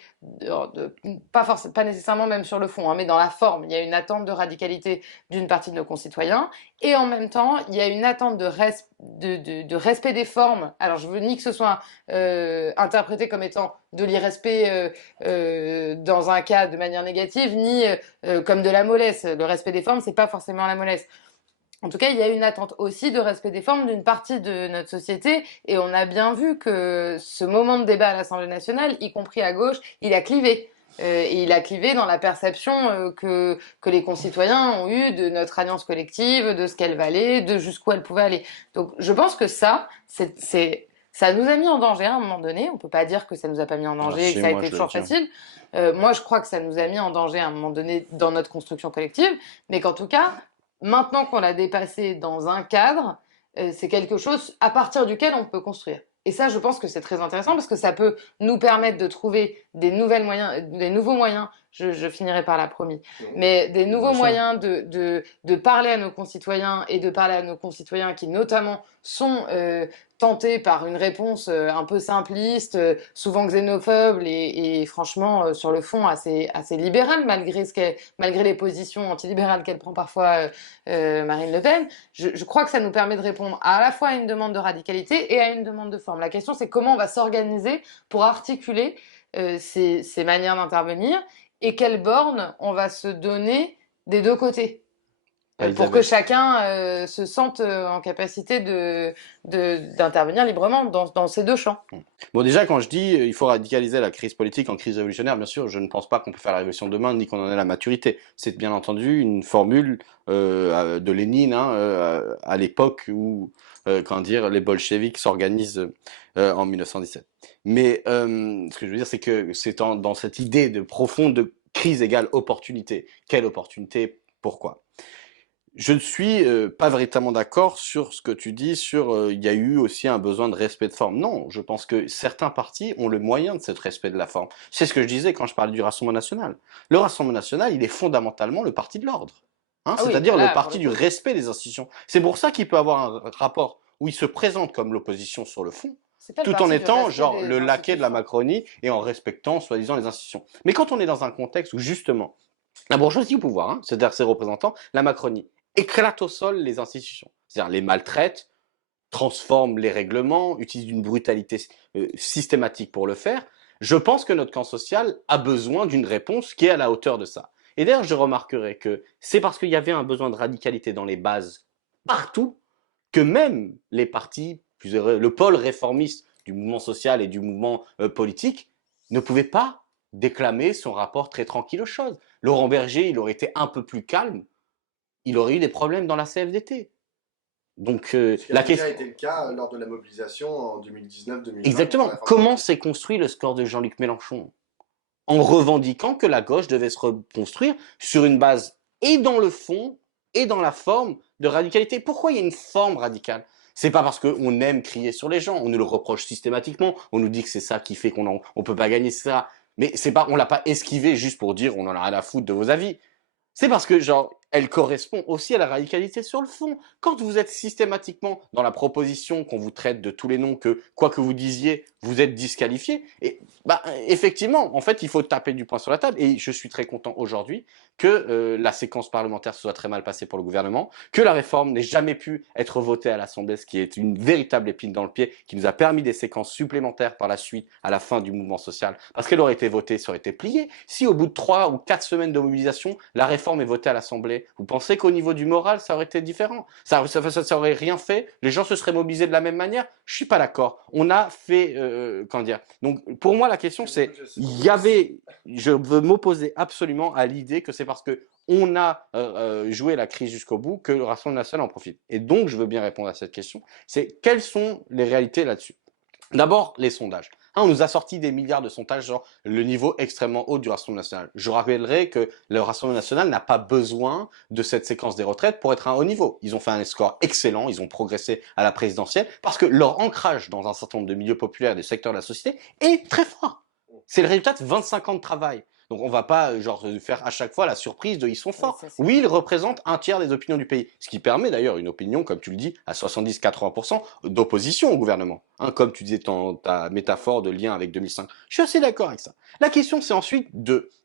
pas nécessairement même sur le fond, hein, mais dans la forme, il y a une attente de radicalité d'une partie de nos concitoyens, et en même temps, il y a une attente de respect des formes. Alors, je veux ni que ce soit interprété comme étant de l'irrespect dans un cas de manière négative, ni comme de la mollesse. Le respect des formes, c'est pas forcément la mollesse. En tout cas, il y a une attente aussi de respect des formes d'une partie de notre société, et on a bien vu que ce moment de débat à l'Assemblée nationale, y compris à gauche, il a clivé. Et il a clivé dans la perception que les concitoyens ont eue de notre alliance collective, de ce qu'elle valait, de jusqu'où elle pouvait aller. Donc je pense que ça nous a mis en danger à un moment donné. On peut pas dire que ça nous a pas mis en danger et que Si, ça a moi été je le toujours tiens. facile. Moi, je crois que ça nous a mis en danger à un moment donné dans notre construction collective, mais qu'en tout cas, maintenant qu'on l'a dépassé dans un cadre, c'est quelque chose à partir duquel on peut construire. Et ça, je pense que c'est très intéressant parce que ça peut nous permettre de trouver des nouveaux moyens. Je finirai par la promis, mais des nouveaux Bien sûr. moyens de parler à nos concitoyens et de parler à nos concitoyens qui notamment sont tentés par une réponse un peu simpliste, souvent xénophobe et franchement sur le fond assez libérale malgré les positions antilibérales qu'elle prend parfois Marine Le Pen. Je crois que ça nous permet de répondre à la fois à une demande de radicalité et à une demande de forme. La question, c'est comment on va s'organiser pour articuler ces manières d'intervenir et quelles bornes on va se donner des deux côtés pour que Elisabeth. chacun se sente en capacité d'intervenir librement dans ces deux champs. Bon, déjà, quand je dis il faut radicaliser la crise politique en crise révolutionnaire, bien sûr, je ne pense pas qu'on peut faire la révolution demain, ni qu'on en ait la maturité. C'est bien entendu une formule de Lénine hein, à l'époque où comment dire, les bolcheviks s'organisent en 1917. Mais ce que je veux dire, c'est que c'est dans cette idée de profonde crise égale opportunité. Quelle opportunité? Pourquoi? Je ne suis pas véritablement d'accord sur ce que tu dis sur il y a eu aussi un besoin de respect de forme. Non, je pense que certains partis ont le moyen de cet respect de la forme. C'est ce que je disais quand je parlais du Rassemblement national. Le Rassemblement national, il est fondamentalement le parti de l'ordre. Hein, Ah oui, c'est-à-dire le là, pour parti le du coup. respect des institutions. C'est pour ça qu'il peut avoir un rapport où il se présente comme l'opposition sur le fond, C'est pas le tout en parti du étant respect genre le des laquais de la institutions. Macronie et en respectant soi-disant les institutions. Mais quand on est dans un contexte où justement la bourgeoisie au pouvoir, hein, c'est-à-dire ses représentants, la Macronie, éclate au sol les institutions. C'est-à-dire les maltraite, transforme les règlements, utilise une brutalité systématique pour le faire. Je pense que notre camp social a besoin d'une réponse qui est à la hauteur de ça. Et d'ailleurs, je remarquerai que c'est parce qu'il y avait un besoin de radicalité dans les bases partout que même les partis, le pôle réformiste du mouvement social et du mouvement politique ne pouvaient pas déclamer son rapport très tranquille aux choses. Laurent Berger, il aurait été un peu plus calme, il aurait eu des problèmes dans la CFDT. Donc Ce qui a la déjà question, été le cas lors de la mobilisation en 2019-2020 pour exactement, la réforme des comment retraites. s'est construit le score de Jean-Luc Mélenchon? En revendiquant que la gauche devait se reconstruire sur une base et dans le fond et dans la forme de radicalité. Pourquoi il y a une forme radicale? C'est pas parce qu'on aime crier sur les gens, on nous le reproche systématiquement, on nous dit que c'est ça qui fait on peut pas gagner, c'est ça. Mais c'est pas, on l'a pas esquivé juste pour dire on en a rien à foutre de vos avis. C'est parce que, genre, elle correspond aussi à la radicalité sur le fond. Quand vous êtes systématiquement dans la proposition qu'on vous traite de tous les noms, que quoi que vous disiez, vous êtes disqualifié, et bah, effectivement, en fait, il faut taper du poing sur la table. Et je suis très content aujourd'hui que la séquence parlementaire se soit très mal passée pour le gouvernement, que la réforme n'ait jamais pu être votée à l'Assemblée, ce qui est une véritable épine dans le pied, qui nous a permis des séquences supplémentaires par la suite, à la fin du mouvement social, parce qu'elle aurait été votée, ça aurait été plié. Si au bout de 3 ou 4 semaines de mobilisation, la réforme est votée à l'Assemblée, vous pensez qu'au niveau du moral, ça aurait été différent? Ça aurait rien fait? Les gens se seraient mobilisés de la même manière? Je suis pas d'accord. On a fait, comment dire? Donc, pour moi, la question, c'est, je veux m'opposer absolument à l'idée que c'est parce que on a joué la crise jusqu'au bout que le Rassemblement national en profite. Et donc, je veux bien répondre à cette question. C'est quelles sont les réalités là-dessus? D'abord, les sondages. On nous a sorti des milliards de sondages sur le niveau extrêmement haut du Rassemblement national. Je rappellerai que le Rassemblement national n'a pas besoin de cette séquence des retraites pour être à un haut niveau. Ils ont fait un score excellent, ils ont progressé à la présidentielle, parce que leur ancrage dans un certain nombre de milieux populaires et des secteurs de la société est très fort. C'est le résultat de 25 ans de travail. Donc on va pas faire à chaque fois la surprise de ils sont forts. Oui, ils représentent un tiers des opinions du pays, ce qui permet d'ailleurs une opinion, comme tu le dis, à 70-80% d'opposition au gouvernement. Hein, comme tu disais dans ta métaphore de lien avec 2005. Je suis assez d'accord avec ça. La question c'est ensuite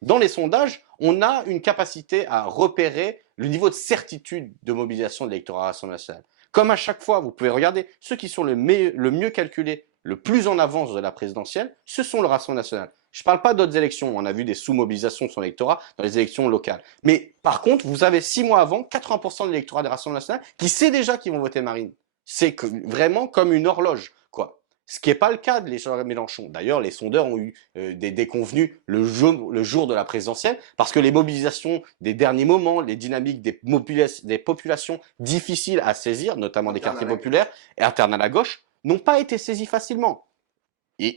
dans les sondages, on a une capacité à repérer le niveau de certitude de mobilisation de l'électorat Rassemblement national. Comme à chaque fois, vous pouvez regarder ceux qui sont le mieux calculés, le plus en avance de la présidentielle, ce sont le Rassemblement national. Je ne parle pas d'autres élections. On a vu des sous-mobilisations de son électorat dans les élections locales. Mais par contre, vous avez 6 mois avant, 80% de l'électorat des Rassemblements nationaux qui sait déjà qu'ils vont voter Marine. C'est vraiment comme une horloge, quoi. Ce qui n'est pas le cas de Jean Mélenchon. D'ailleurs, les sondeurs ont eu des déconvenus le jour de la présidentielle, parce que les mobilisations des derniers moments, les dynamiques des populations difficiles à saisir, notamment des quartiers populaires et internes à la gauche, n'ont pas été saisies facilement.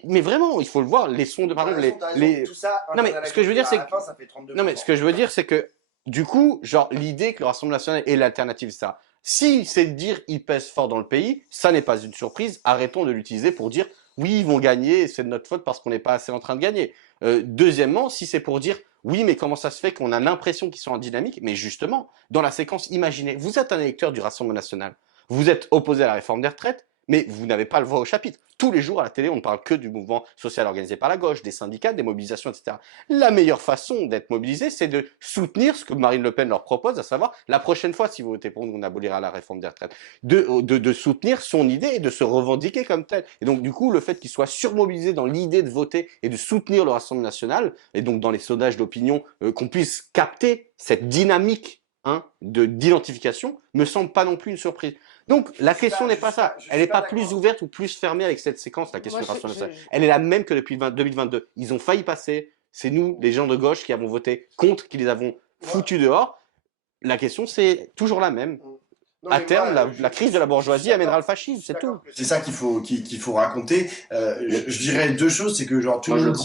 Mais vraiment, il faut le voir, les sons de, par exemple, Tout ça, non, mais ce que je veux dire, c'est que, ça fait 32%. non, mais ce que je veux dire, c'est que, du coup, genre, l'idée que le Rassemblement national est l'alternative, c'est ça. Si c'est de dire, ils pèsent fort dans le pays, ça n'est pas une surprise. Arrêtons de l'utiliser pour dire, oui, ils vont gagner, c'est de notre faute parce qu'on n'est pas assez en train de gagner. Deuxièmement, si c'est pour dire, oui, mais comment ça se fait qu'on a l'impression qu'ils sont en dynamique? Mais justement, dans la séquence, imaginez, vous êtes un électeur du Rassemblement national. Vous êtes opposé à la réforme des retraites, mais vous n'avez pas le voix au chapitre. Tous les jours à la télé, on ne parle que du mouvement social organisé par la gauche, des syndicats, des mobilisations, etc. La meilleure façon d'être mobilisé, c'est de soutenir ce que Marine Le Pen leur propose, à savoir, la prochaine fois, si vous votez pour nous, on abolira la réforme des retraites, de soutenir son idée et de se revendiquer comme tel. Et donc, du coup, le fait qu'ils soient surmobilisés dans l'idée de voter et de soutenir le Rassemblement national, et donc dans les sondages d'opinion, qu'on puisse capter cette dynamique d'identification, me semble pas non plus une surprise. Donc, la question n'est pas ça. Elle n'est pas plus ouverte ou plus fermée avec cette séquence, la question du Rassemblement national. Elle est la même que depuis 2022. Ils ont failli passer. C'est nous, les gens de gauche, qui avons voté contre, qui les avons foutus dehors. La question, c'est toujours la même. À terme, la crise de la bourgeoisie amènera le fascisme, c'est tout. C'est ça qu'il faut raconter. Je dirais deux choses, c'est que genre tout le monde dit,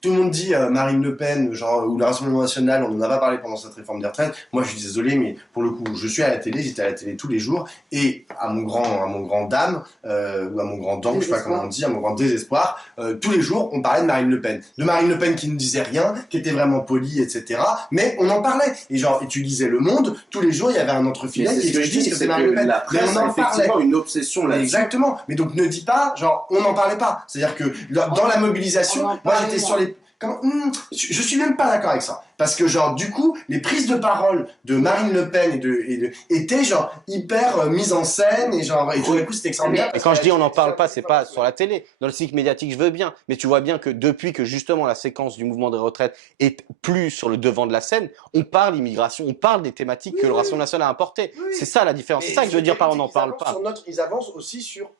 tout le monde dit Marine Le Pen, genre ou le Rassemblement national, on n'en a pas parlé pendant cette réforme des retraites. Moi, je suis désolé, mais pour le coup, je suis à la télé, j'étais à la télé tous les jours, et à mon grand dame ou à mon grand dame, je sais pas comment on dit, à mon grand désespoir, tous les jours, on parlait de Marine Le Pen, qui ne disait rien, qui était vraiment polie, etc. Mais on en parlait. Et genre, et tu lisais Le Monde, tous les jours, il y avait un entrefilet qui je dis, c'est que la presse a effectivement une obsession là-dessus. Exactement. Mais donc ne dis pas, genre, on n'en parlait pas. C'est-à-dire que dans la mobilisation, moi j'étais sur les... je suis même pas d'accord avec ça. Parce que genre, du coup, les prises de parole de Marine Le Pen étaient genre hyper mises en scène et genre, et tout d'un coup c'était extraordinaire. Et quand je dis on n'en parle pas, c'est pas sur la télé. Dans le cycle médiatique, je veux bien. Mais tu vois bien que depuis que justement la séquence du mouvement des retraites est plus sur le devant de la scène, on parle immigration, on parle des thématiques que le Rassemblement national a apportées. C'est ça la différence. C'est ça que je veux dire par on n'en parle pas. Ils avancent aussi sur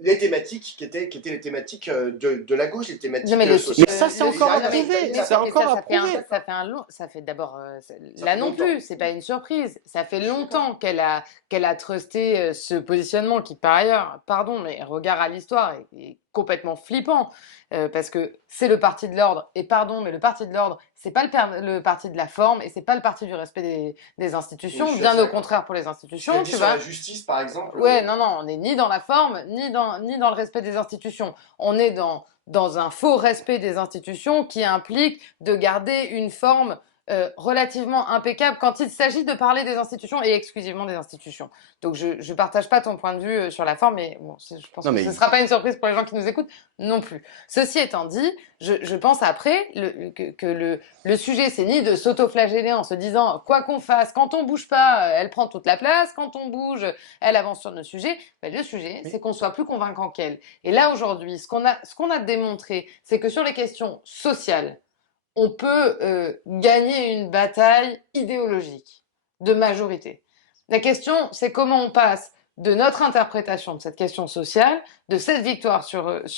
les thématiques qui étaient les thématiques de la gauche, les thématiques Non, mais le- sociales. Mais ça, c'est encore à prouver. C'est encore à prouver. Ça fait un long, ça fait d'abord, Ça là fait non longtemps. plus, c'est pas une surprise. Ça fait longtemps qu'elle a trusté ce positionnement qui, par ailleurs, pardon, mais regard à l'histoire est complètement flippant parce que c'est le parti de l'ordre. Et pardon, mais le parti de l'ordre, c'est pas le parti de la forme et c'est pas le parti du respect des institutions. Oui, je suis Bien assez au d'accord. contraire pour les Ce institutions, qu'elle dit tu sur vois. la justice, par exemple. Ouais, non, non, on n'est ni dans la forme, ni dans le respect des institutions. On est dans un faux respect des institutions qui implique de garder une forme relativement impeccable quand il s'agit de parler des institutions et exclusivement des institutions. Donc je partage pas ton point de vue sur la forme, mais bon, je pense Non, que mais ce sera pas une surprise pour les gens qui nous écoutent non plus. Ceci étant dit, je pense après que le sujet, c'est ni de s'auto-flageller en se disant quoi qu'on fasse, quand on bouge pas, elle prend toute la place, quand on bouge, elle avance sur nos sujets. Ben, le sujet, c'est qu'on soit plus convaincant qu'elle. Et là, aujourd'hui, ce qu'on a démontré, c'est que sur les questions sociales, on peut gagner une bataille idéologique de majorité. La question, c'est comment on passe de notre interprétation de cette question sociale, de cette victoire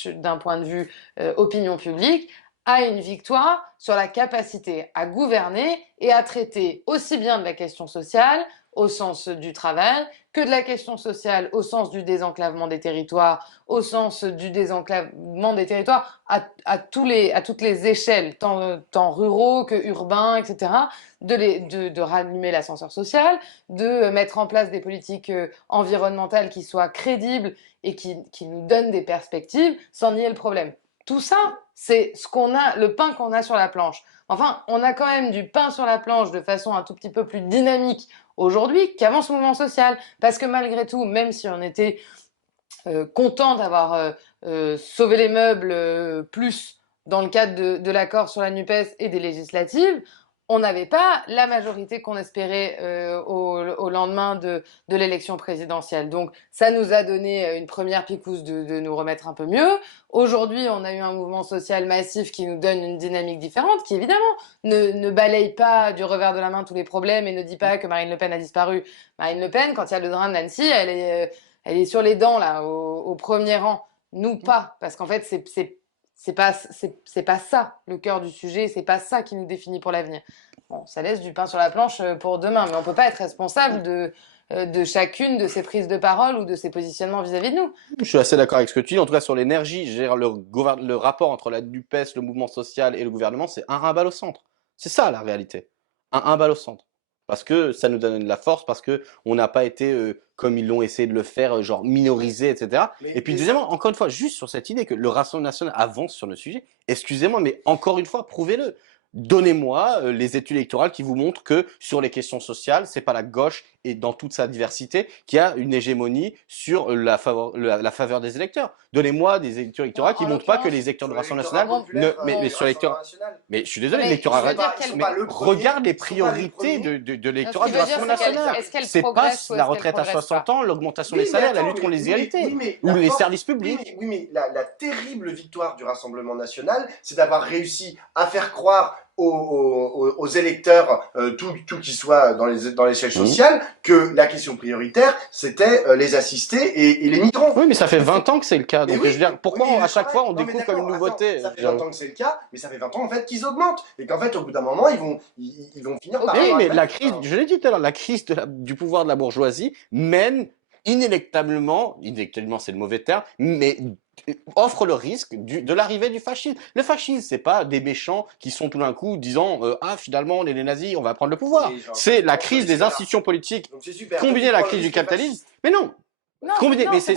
d'un point de vue opinion publique, à une victoire sur la capacité à gouverner et à traiter aussi bien de la question sociale au sens du travail que de la question sociale au sens du désenclavement des territoires, au sens du désenclavement des territoires à toutes les échelles, tant ruraux que urbains, etc., de rallumer l'ascenseur social, de mettre en place des politiques environnementales qui soient crédibles et qui nous donnent des perspectives sans nier le problème. Tout ça, c'est le pain qu'on a sur la planche. Enfin, on a quand même du pain sur la planche de façon un tout petit peu plus dynamique aujourd'hui qu'avant ce mouvement social. Parce que malgré tout, même si on était content d'avoir sauvé les meubles plus dans le cadre de l'accord sur la NUPES et des législatives, on n'avait pas la majorité qu'on espérait au lendemain de l'élection présidentielle. Donc ça nous a donné une première piquousse de nous remettre un peu mieux. Aujourd'hui, on a eu un mouvement social massif qui nous donne une dynamique différente, qui évidemment ne balaye pas du revers de la main tous les problèmes et ne dit pas que Marine Le Pen a disparu. Marine Le Pen, quand il y a le drame d'Annecy, elle est sur les dents là, au premier rang. Nous pas, parce qu'en fait c'est pas ça le cœur du sujet, c'est pas ça qui nous définit pour l'avenir. Bon, ça laisse du pain sur la planche pour demain, mais on peut pas être responsable de chacune de ces prises de parole ou de ces positionnements vis-à-vis de nous. Je suis assez d'accord avec ce que tu dis. En tout cas, sur l'énergie, le rapport entre la NUPES, le mouvement social et le gouvernement, c'est un balle au centre. C'est ça la réalité. Un balle au centre. Parce que ça nous donne de la force, parce que on n'a pas été, comme ils l'ont essayé de le faire, genre minorisé, etc. Et puis, deuxièmement, encore une fois, juste sur cette idée que le Rassemblement national avance sur le sujet, excusez-moi, mais encore une fois, prouvez-le. Donnez-moi les études électorales qui vous montrent que sur les questions sociales, c'est pas la gauche et dans toute sa diversité qui a une hégémonie sur la faveur des électeurs. Donnez-moi des études électorales qui montrent pas que les électeurs du Rassemblement national mais sur l'électorat. Mais je suis désolé, l'électorat. Mais regarde les priorités de l'électorat du Rassemblement national. C'est pas la retraite à 60 ans, l'augmentation des salaires, la lutte contre les inégalités ou les services publics. Oui, mais la terrible victoire du Rassemblement national, c'est d'avoir réussi à faire croire aux électeurs, tout qui soit dans l'échelle sociale, que la question prioritaire, c'était les assistés et les migrants. Oui, mais ça fait 20 ans que c'est le cas. Donc, oui, je veux dire, pourquoi à chaque fois on découvre comme une nouveauté? Ça fait 20 ans que c'est le cas, mais ça fait 20 ans en fait qu'ils augmentent. Et qu'en fait, au bout d'un moment, ils vont finir par... Oui, mais la crise, je l'ai dit tout à l'heure, la crise du pouvoir de la bourgeoisie mène inéluctablement c'est le mauvais terme, mais offre le risque de l'arrivée du fascisme. Le fascisme, c'est pas des méchants qui sont tout d'un coup disant ah finalement les nazis, on va prendre le pouvoir. C'est la crise des institutions politiques combinée à la crise du capitalisme. Mais non, combiné, mais c'est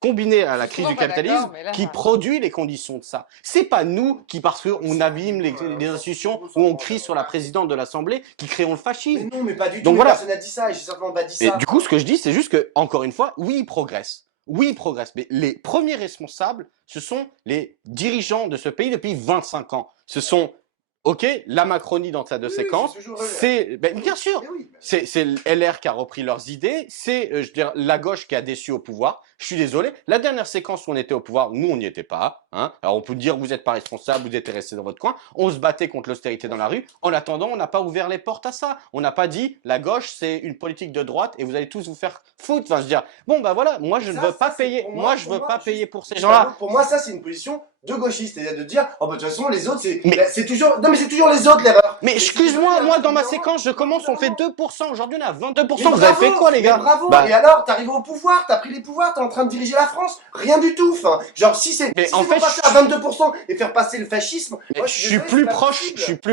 combiné à la crise du capitalisme qui produit les conditions de ça. C'est pas nous qui, parce qu'on abîme les institutions ou on crie sur la présidente de l'Assemblée, qui créons le fascisme. Mais non, mais pas du tout. Donc voilà. Personne n'a dit ça. Et j'ai simplement pas dit ça. Et du coup, ce que je dis, c'est juste que, encore une fois, oui, ils progressent. Oui, ils progressent. Mais les premiers responsables, ce sont les dirigeants de ce pays depuis 25 ans. Ce sont Ok, la Macronie dans sa deux séquences, c'est bien sûr, c'est LR qui a repris leurs idées, c'est je veux dire la gauche qui a déçu au pouvoir. Je suis désolé, la dernière séquence où on était au pouvoir, nous on n'y était pas. Hein. Alors on peut dire vous n'êtes pas responsable, vous êtes restés dans votre coin. On se battait contre l'austérité dans la rue. En attendant, on n'a pas ouvert les portes à ça. On n'a pas dit la gauche c'est une politique de droite et vous allez tous vous faire foutre. Enfin je veux dire bon bah voilà, moi je ne veux pas payer, moi je veux pas payer pour ces gens-là. Pour moi ça c'est une position de gauchiste, c'est-à-dire de dire oh bah de toute façon les autres c'est toujours non mais c'est toujours les autres l'erreur. Mais excuse-moi, moi dans ma séquence je commence, on fait 2%, aujourd'hui on est à 22%, mais vous avez fait quoi les gars? Bravo. Et alors t'arrives au pouvoir, t'as pris les pouvoirs, t'es en train de diriger la France, rien du tout. Enfin, genre si c'est mais si en fait passer à 22% et faire passer le fascisme, moi, je suis plus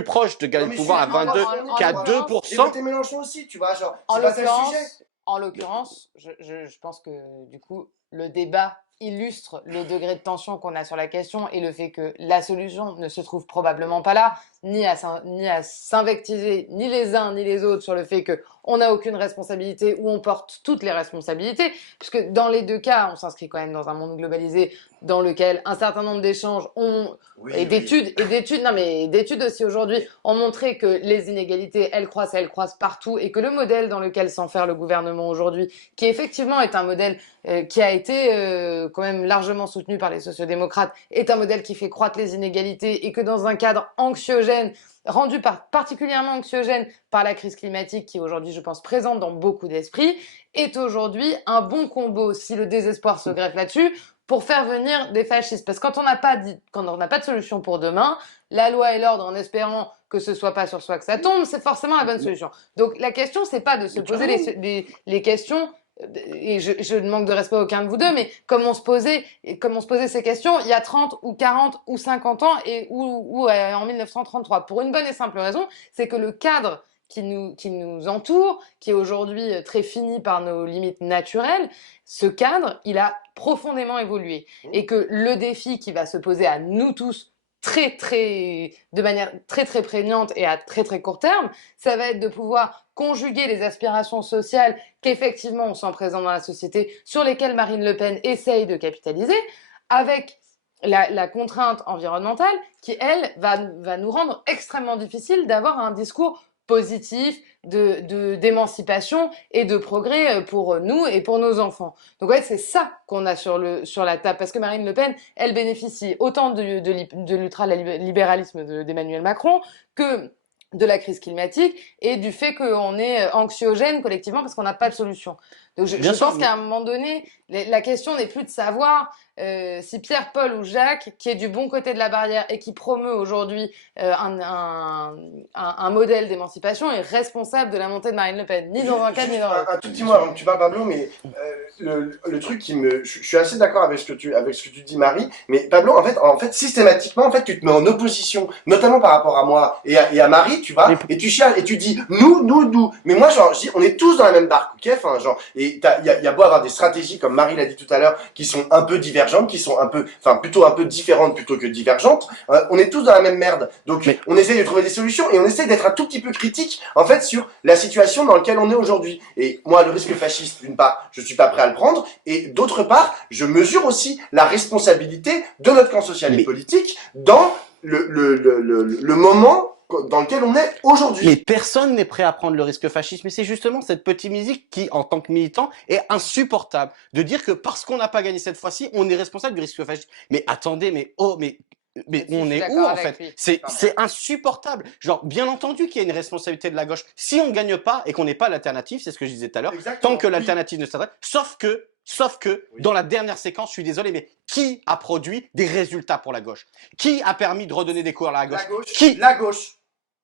proche de gagner le pouvoir à 22 qu'à 2%. J'ai voté Mélenchon aussi, tu vois, genre c'est pas ça le sujet. En l'occurrence, je pense que du coup le débat illustre le degré de tension qu'on a sur la question et le fait que la solution ne se trouve probablement pas là, ni à s'invectiver ni les uns ni les autres sur le fait qu'on n'a aucune responsabilité ou on porte toutes les responsabilités, puisque dans les deux cas, on s'inscrit quand même dans un monde globalisé dans lequel un certain nombre d'échanges d'études aussi aujourd'hui ont montré que les inégalités, elles croissent partout et que le modèle dans lequel s'enferre le gouvernement aujourd'hui, qui effectivement est un modèle qui a été quand même largement soutenu par les sociodémocrates, est un modèle qui fait croître les inégalités et que dans un cadre anxiogène, rendu particulièrement anxiogène par la crise climatique qui est aujourd'hui, je pense, présente dans beaucoup d'esprits, est aujourd'hui un bon combo, si le désespoir se greffe là-dessus, pour faire venir des fascistes. Parce que quand on n'a pas de solution pour demain, la loi et l'ordre en espérant que ce soit pas sur soi que ça tombe, c'est forcément la bonne solution. Donc la question, c'est pas de se poser les questions, et je ne manque de respect à aucun de vous deux, mais comme on se posait ces questions il y a 30 ou 40 ou 50 ans ou en 1933. Pour une bonne et simple raison, c'est que le cadre qui nous entoure, qui est aujourd'hui très fini par nos limites naturelles, ce cadre, il a profondément évolué. Et que le défi qui va se poser à nous tous de manière très très prégnante et à très très court terme, ça va être de pouvoir conjuguer les aspirations sociales qu'effectivement on sent présentes dans la société, sur lesquelles Marine Le Pen essaye de capitaliser, avec la contrainte environnementale qui, elle, va nous rendre extrêmement difficile d'avoir un discours positif, d'émancipation et de progrès pour nous et pour nos enfants. Donc ouais, c'est ça qu'on a sur la table, parce que Marine Le Pen, elle bénéficie autant de l'ultralibéralisme d'Emmanuel Macron que de la crise climatique et du fait qu'on est anxiogène collectivement parce qu'on n'a pas de solution. Donc je pense qu'à un moment donné, la question n'est plus de savoir si Pierre, Paul ou Jacques, qui est du bon côté de la barrière et qui promeut aujourd'hui un modèle d'émancipation, est responsable de la montée de Marine Le Pen, ni dans un cas ni dans l'autre. Un tout petit mot avant que tu parles, Pablo, mais le truc je suis assez d'accord avec ce que tu dis, Marie, mais Pablo, en fait, systématiquement, en fait, tu te mets en opposition, notamment par rapport à moi et à Marie, tu vois, et tu chiales et tu dis nous, mais moi, genre, je dis, on est tous dans la même barque, ok, enfin, genre, et il y a beau avoir des stratégies, comme Marie l'a dit tout à l'heure, qui sont un peu divergentes, qui sont plutôt un peu différentes plutôt que divergentes, on est tous dans la même merde, donc on essaye de trouver des solutions et on essaye d'être un tout petit peu critique, en fait, sur la situation dans laquelle on est aujourd'hui. Et moi, le risque fasciste, d'une part, je suis pas prêt à le prendre, et d'autre part, je mesure aussi la responsabilité de notre camp social et politique dans le moment dans lequel on est aujourd'hui. Mais personne n'est prêt à prendre le risque fasciste. Mais c'est justement cette petite musique qui, en tant que militant, est insupportable. De dire que parce qu'on n'a pas gagné cette fois-ci, on est responsable du risque fasciste. Mais attendez, mais on est où en fait? C'est insupportable. Genre, bien entendu qu'il y a une responsabilité de la gauche. Si on gagne pas et qu'on n'est pas l'alternative, c'est ce que je disais tout à l'heure, tant que l'alternative ne s'adresse, sauf que dans la dernière séquence, je suis désolé, mais qui a produit des résultats pour la gauche? Qui a permis de redonner des couleurs à la gauche?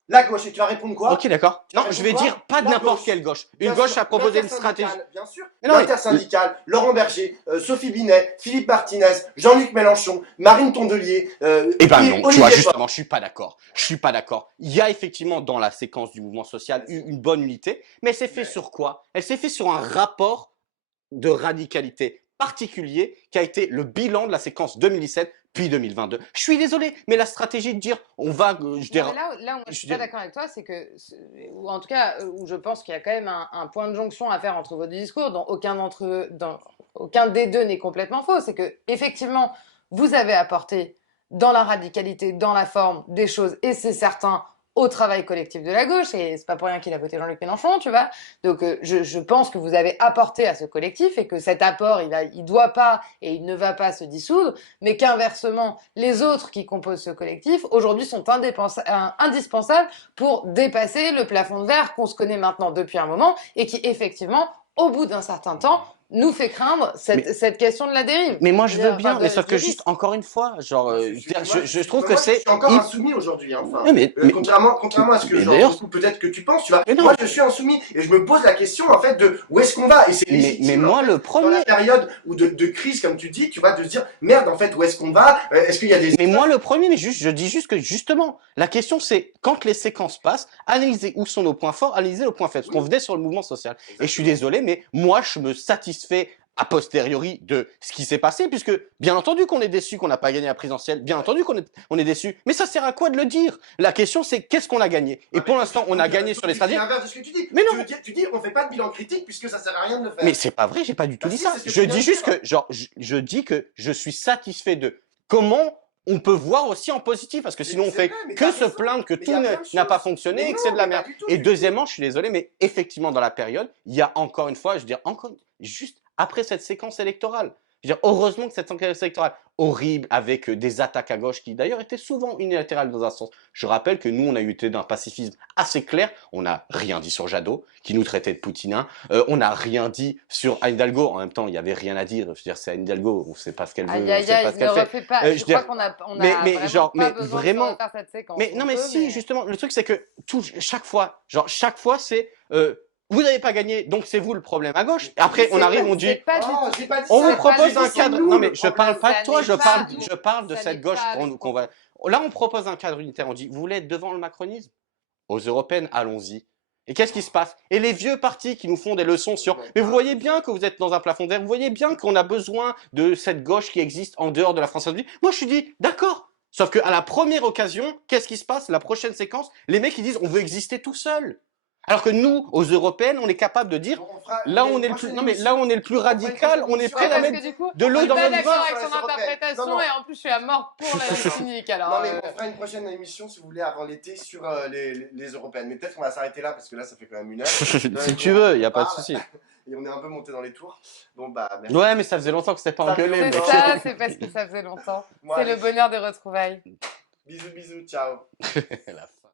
La gauche, et tu vas répondre quoi? Ok, d'accord. Non, je vais dire pas de n'importe quelle gauche. Une gauche a proposé une stratégie. Bien sûr. L'intersyndicale, Laurent Berger, Sophie Binet, Philippe Martinez, Jean-Luc Mélenchon, Marine Tondelier. Eh ben non, tu vois, justement, je suis pas d'accord. Il y a effectivement dans la séquence du mouvement social une bonne unité, mais elle s'est fait sur quoi? Elle s'est fait sur un rapport de radicalité particulier qui a été le bilan de la séquence 2017 puis 2022. Je suis désolé, mais la stratégie de dire on va... Là où je suis pas d'accord avec toi, c'est que, ou en tout cas, où je pense qu'il y a quand même un point de jonction à faire entre vos deux discours, dont aucun des deux n'est complètement faux, c'est que effectivement, vous avez apporté dans la radicalité, dans la forme des choses, et c'est certain, au travail collectif de la gauche, et c'est pas pour rien qu'il a voté Jean-Luc Mélenchon, tu vois. Donc je pense que vous avez apporté à ce collectif et que cet apport, il doit pas et il ne va pas se dissoudre, mais qu'inversement, les autres qui composent ce collectif, aujourd'hui, sont indispensables pour dépasser le plafond de verre qu'on se connaît maintenant depuis un moment et qui, effectivement, au bout d'un certain temps, nous fait craindre cette question de la dérive. Mais moi je veux bien, mais sauf que juste encore une fois, genre, je trouve que c'est. Je suis encore insoumis aujourd'hui, hein. Enfin, mais contrairement à ce que genre, peut-être que tu penses, tu vois. Moi je suis insoumis et je me pose la question en fait de où est-ce qu'on va. Et c'est légitime. Mais moi le premier. Dans la période où de crise, comme tu dis, tu vas te dire merde en fait où est-ce qu'on va. Est-ce qu'il y a des. Mais moi le premier, mais je dis juste que justement, la question c'est quand les séquences passent, analyser où sont nos points forts, analyser nos points faibles. Parce qu'on venait sur le mouvement social. Exactement. Et je suis désolé, mais moi je me satisfait a posteriori de ce qui s'est passé, puisque bien entendu qu'on est déçu qu'on n'a pas gagné la présidentielle, bien entendu qu'on est déçu, mais ça sert à quoi de le dire? La question c'est qu'est-ce qu'on a gagné? Et pour l'instant on a gagné sur les stratégies. C'est l'inverse de ce que tu dis. Mais non. Tu dis on fait pas de bilan critique puisque ça sert à rien de le faire. Mais c'est pas vrai, j'ai pas du tout dit ça. Je dis juste que genre je dis que je suis satisfait de comment on peut voir aussi en positif, parce que sinon on fait que se plaindre que tout n'a pas fonctionné et que c'est de la merde. Et deuxièmement, je suis désolé, mais effectivement dans la période, il y a encore une fois, je veux dire encore juste après cette séquence électorale. Je veux dire, heureusement que cette séquence électorale horrible avec des attaques à gauche qui d'ailleurs étaient souvent unilatérales dans un sens. Je rappelle que nous, on a eu été d'un pacifisme assez clair. On n'a rien dit sur Jadot, qui nous traitait de poutinin. On n'a rien dit sur Anne Hidalgo. En même temps, il n'y avait rien à dire. Je veux dire, c'est Anne Hidalgo. On ne sait pas ce qu'elle veut. Aïe, aïe, aïe, ne refais pas. Je crois qu'on a mais vraiment pas besoin de faire cette séquence. Mais non, mais si, justement, le truc, c'est que chaque fois, c'est... vous n'avez pas gagné, donc c'est vous le problème à gauche. Après, on arrive, on dit, on vous propose un cadre. Non, mais je parle pas de toi, je parle de cette gauche qu'on va. Là, on propose un cadre unitaire. On dit, vous voulez être devant le macronisme? Aux européennes, allons-y. Et qu'est-ce qui se passe? Et les vieux partis qui nous font des leçons sur, mais vous voyez bien que vous êtes dans un plafond de verre, vous voyez bien qu'on a besoin de cette gauche qui existe en dehors de la France insoumise. Moi, je suis dit, d'accord. Sauf qu'à la première occasion, qu'est-ce qui se passe? La prochaine séquence, les mecs, ils disent, on veut exister tout seul. Alors que nous, aux européennes, on est capable de dire, là on est le plus, non mais là on est le plus radical, on est prêt à mettre de l'eau dans notre vin. Je suis d'accord avec son interprétation et en plus je suis à mort pour la cynique. Alors. Non mais on fera une prochaine émission si vous voulez avant l'été sur les européennes. Mais peut-être qu'on va s'arrêter là parce que là ça fait quand même 1 heure. Si tu veux, il y a pas de souci. Et on est un peu monté dans les tours. Bon bah merci. Ouais mais ça faisait longtemps que c'était pas engueulé. C'est ça, c'est parce que ça faisait longtemps. C'est le bonheur des retrouvailles. Bisous, ciao. La fin.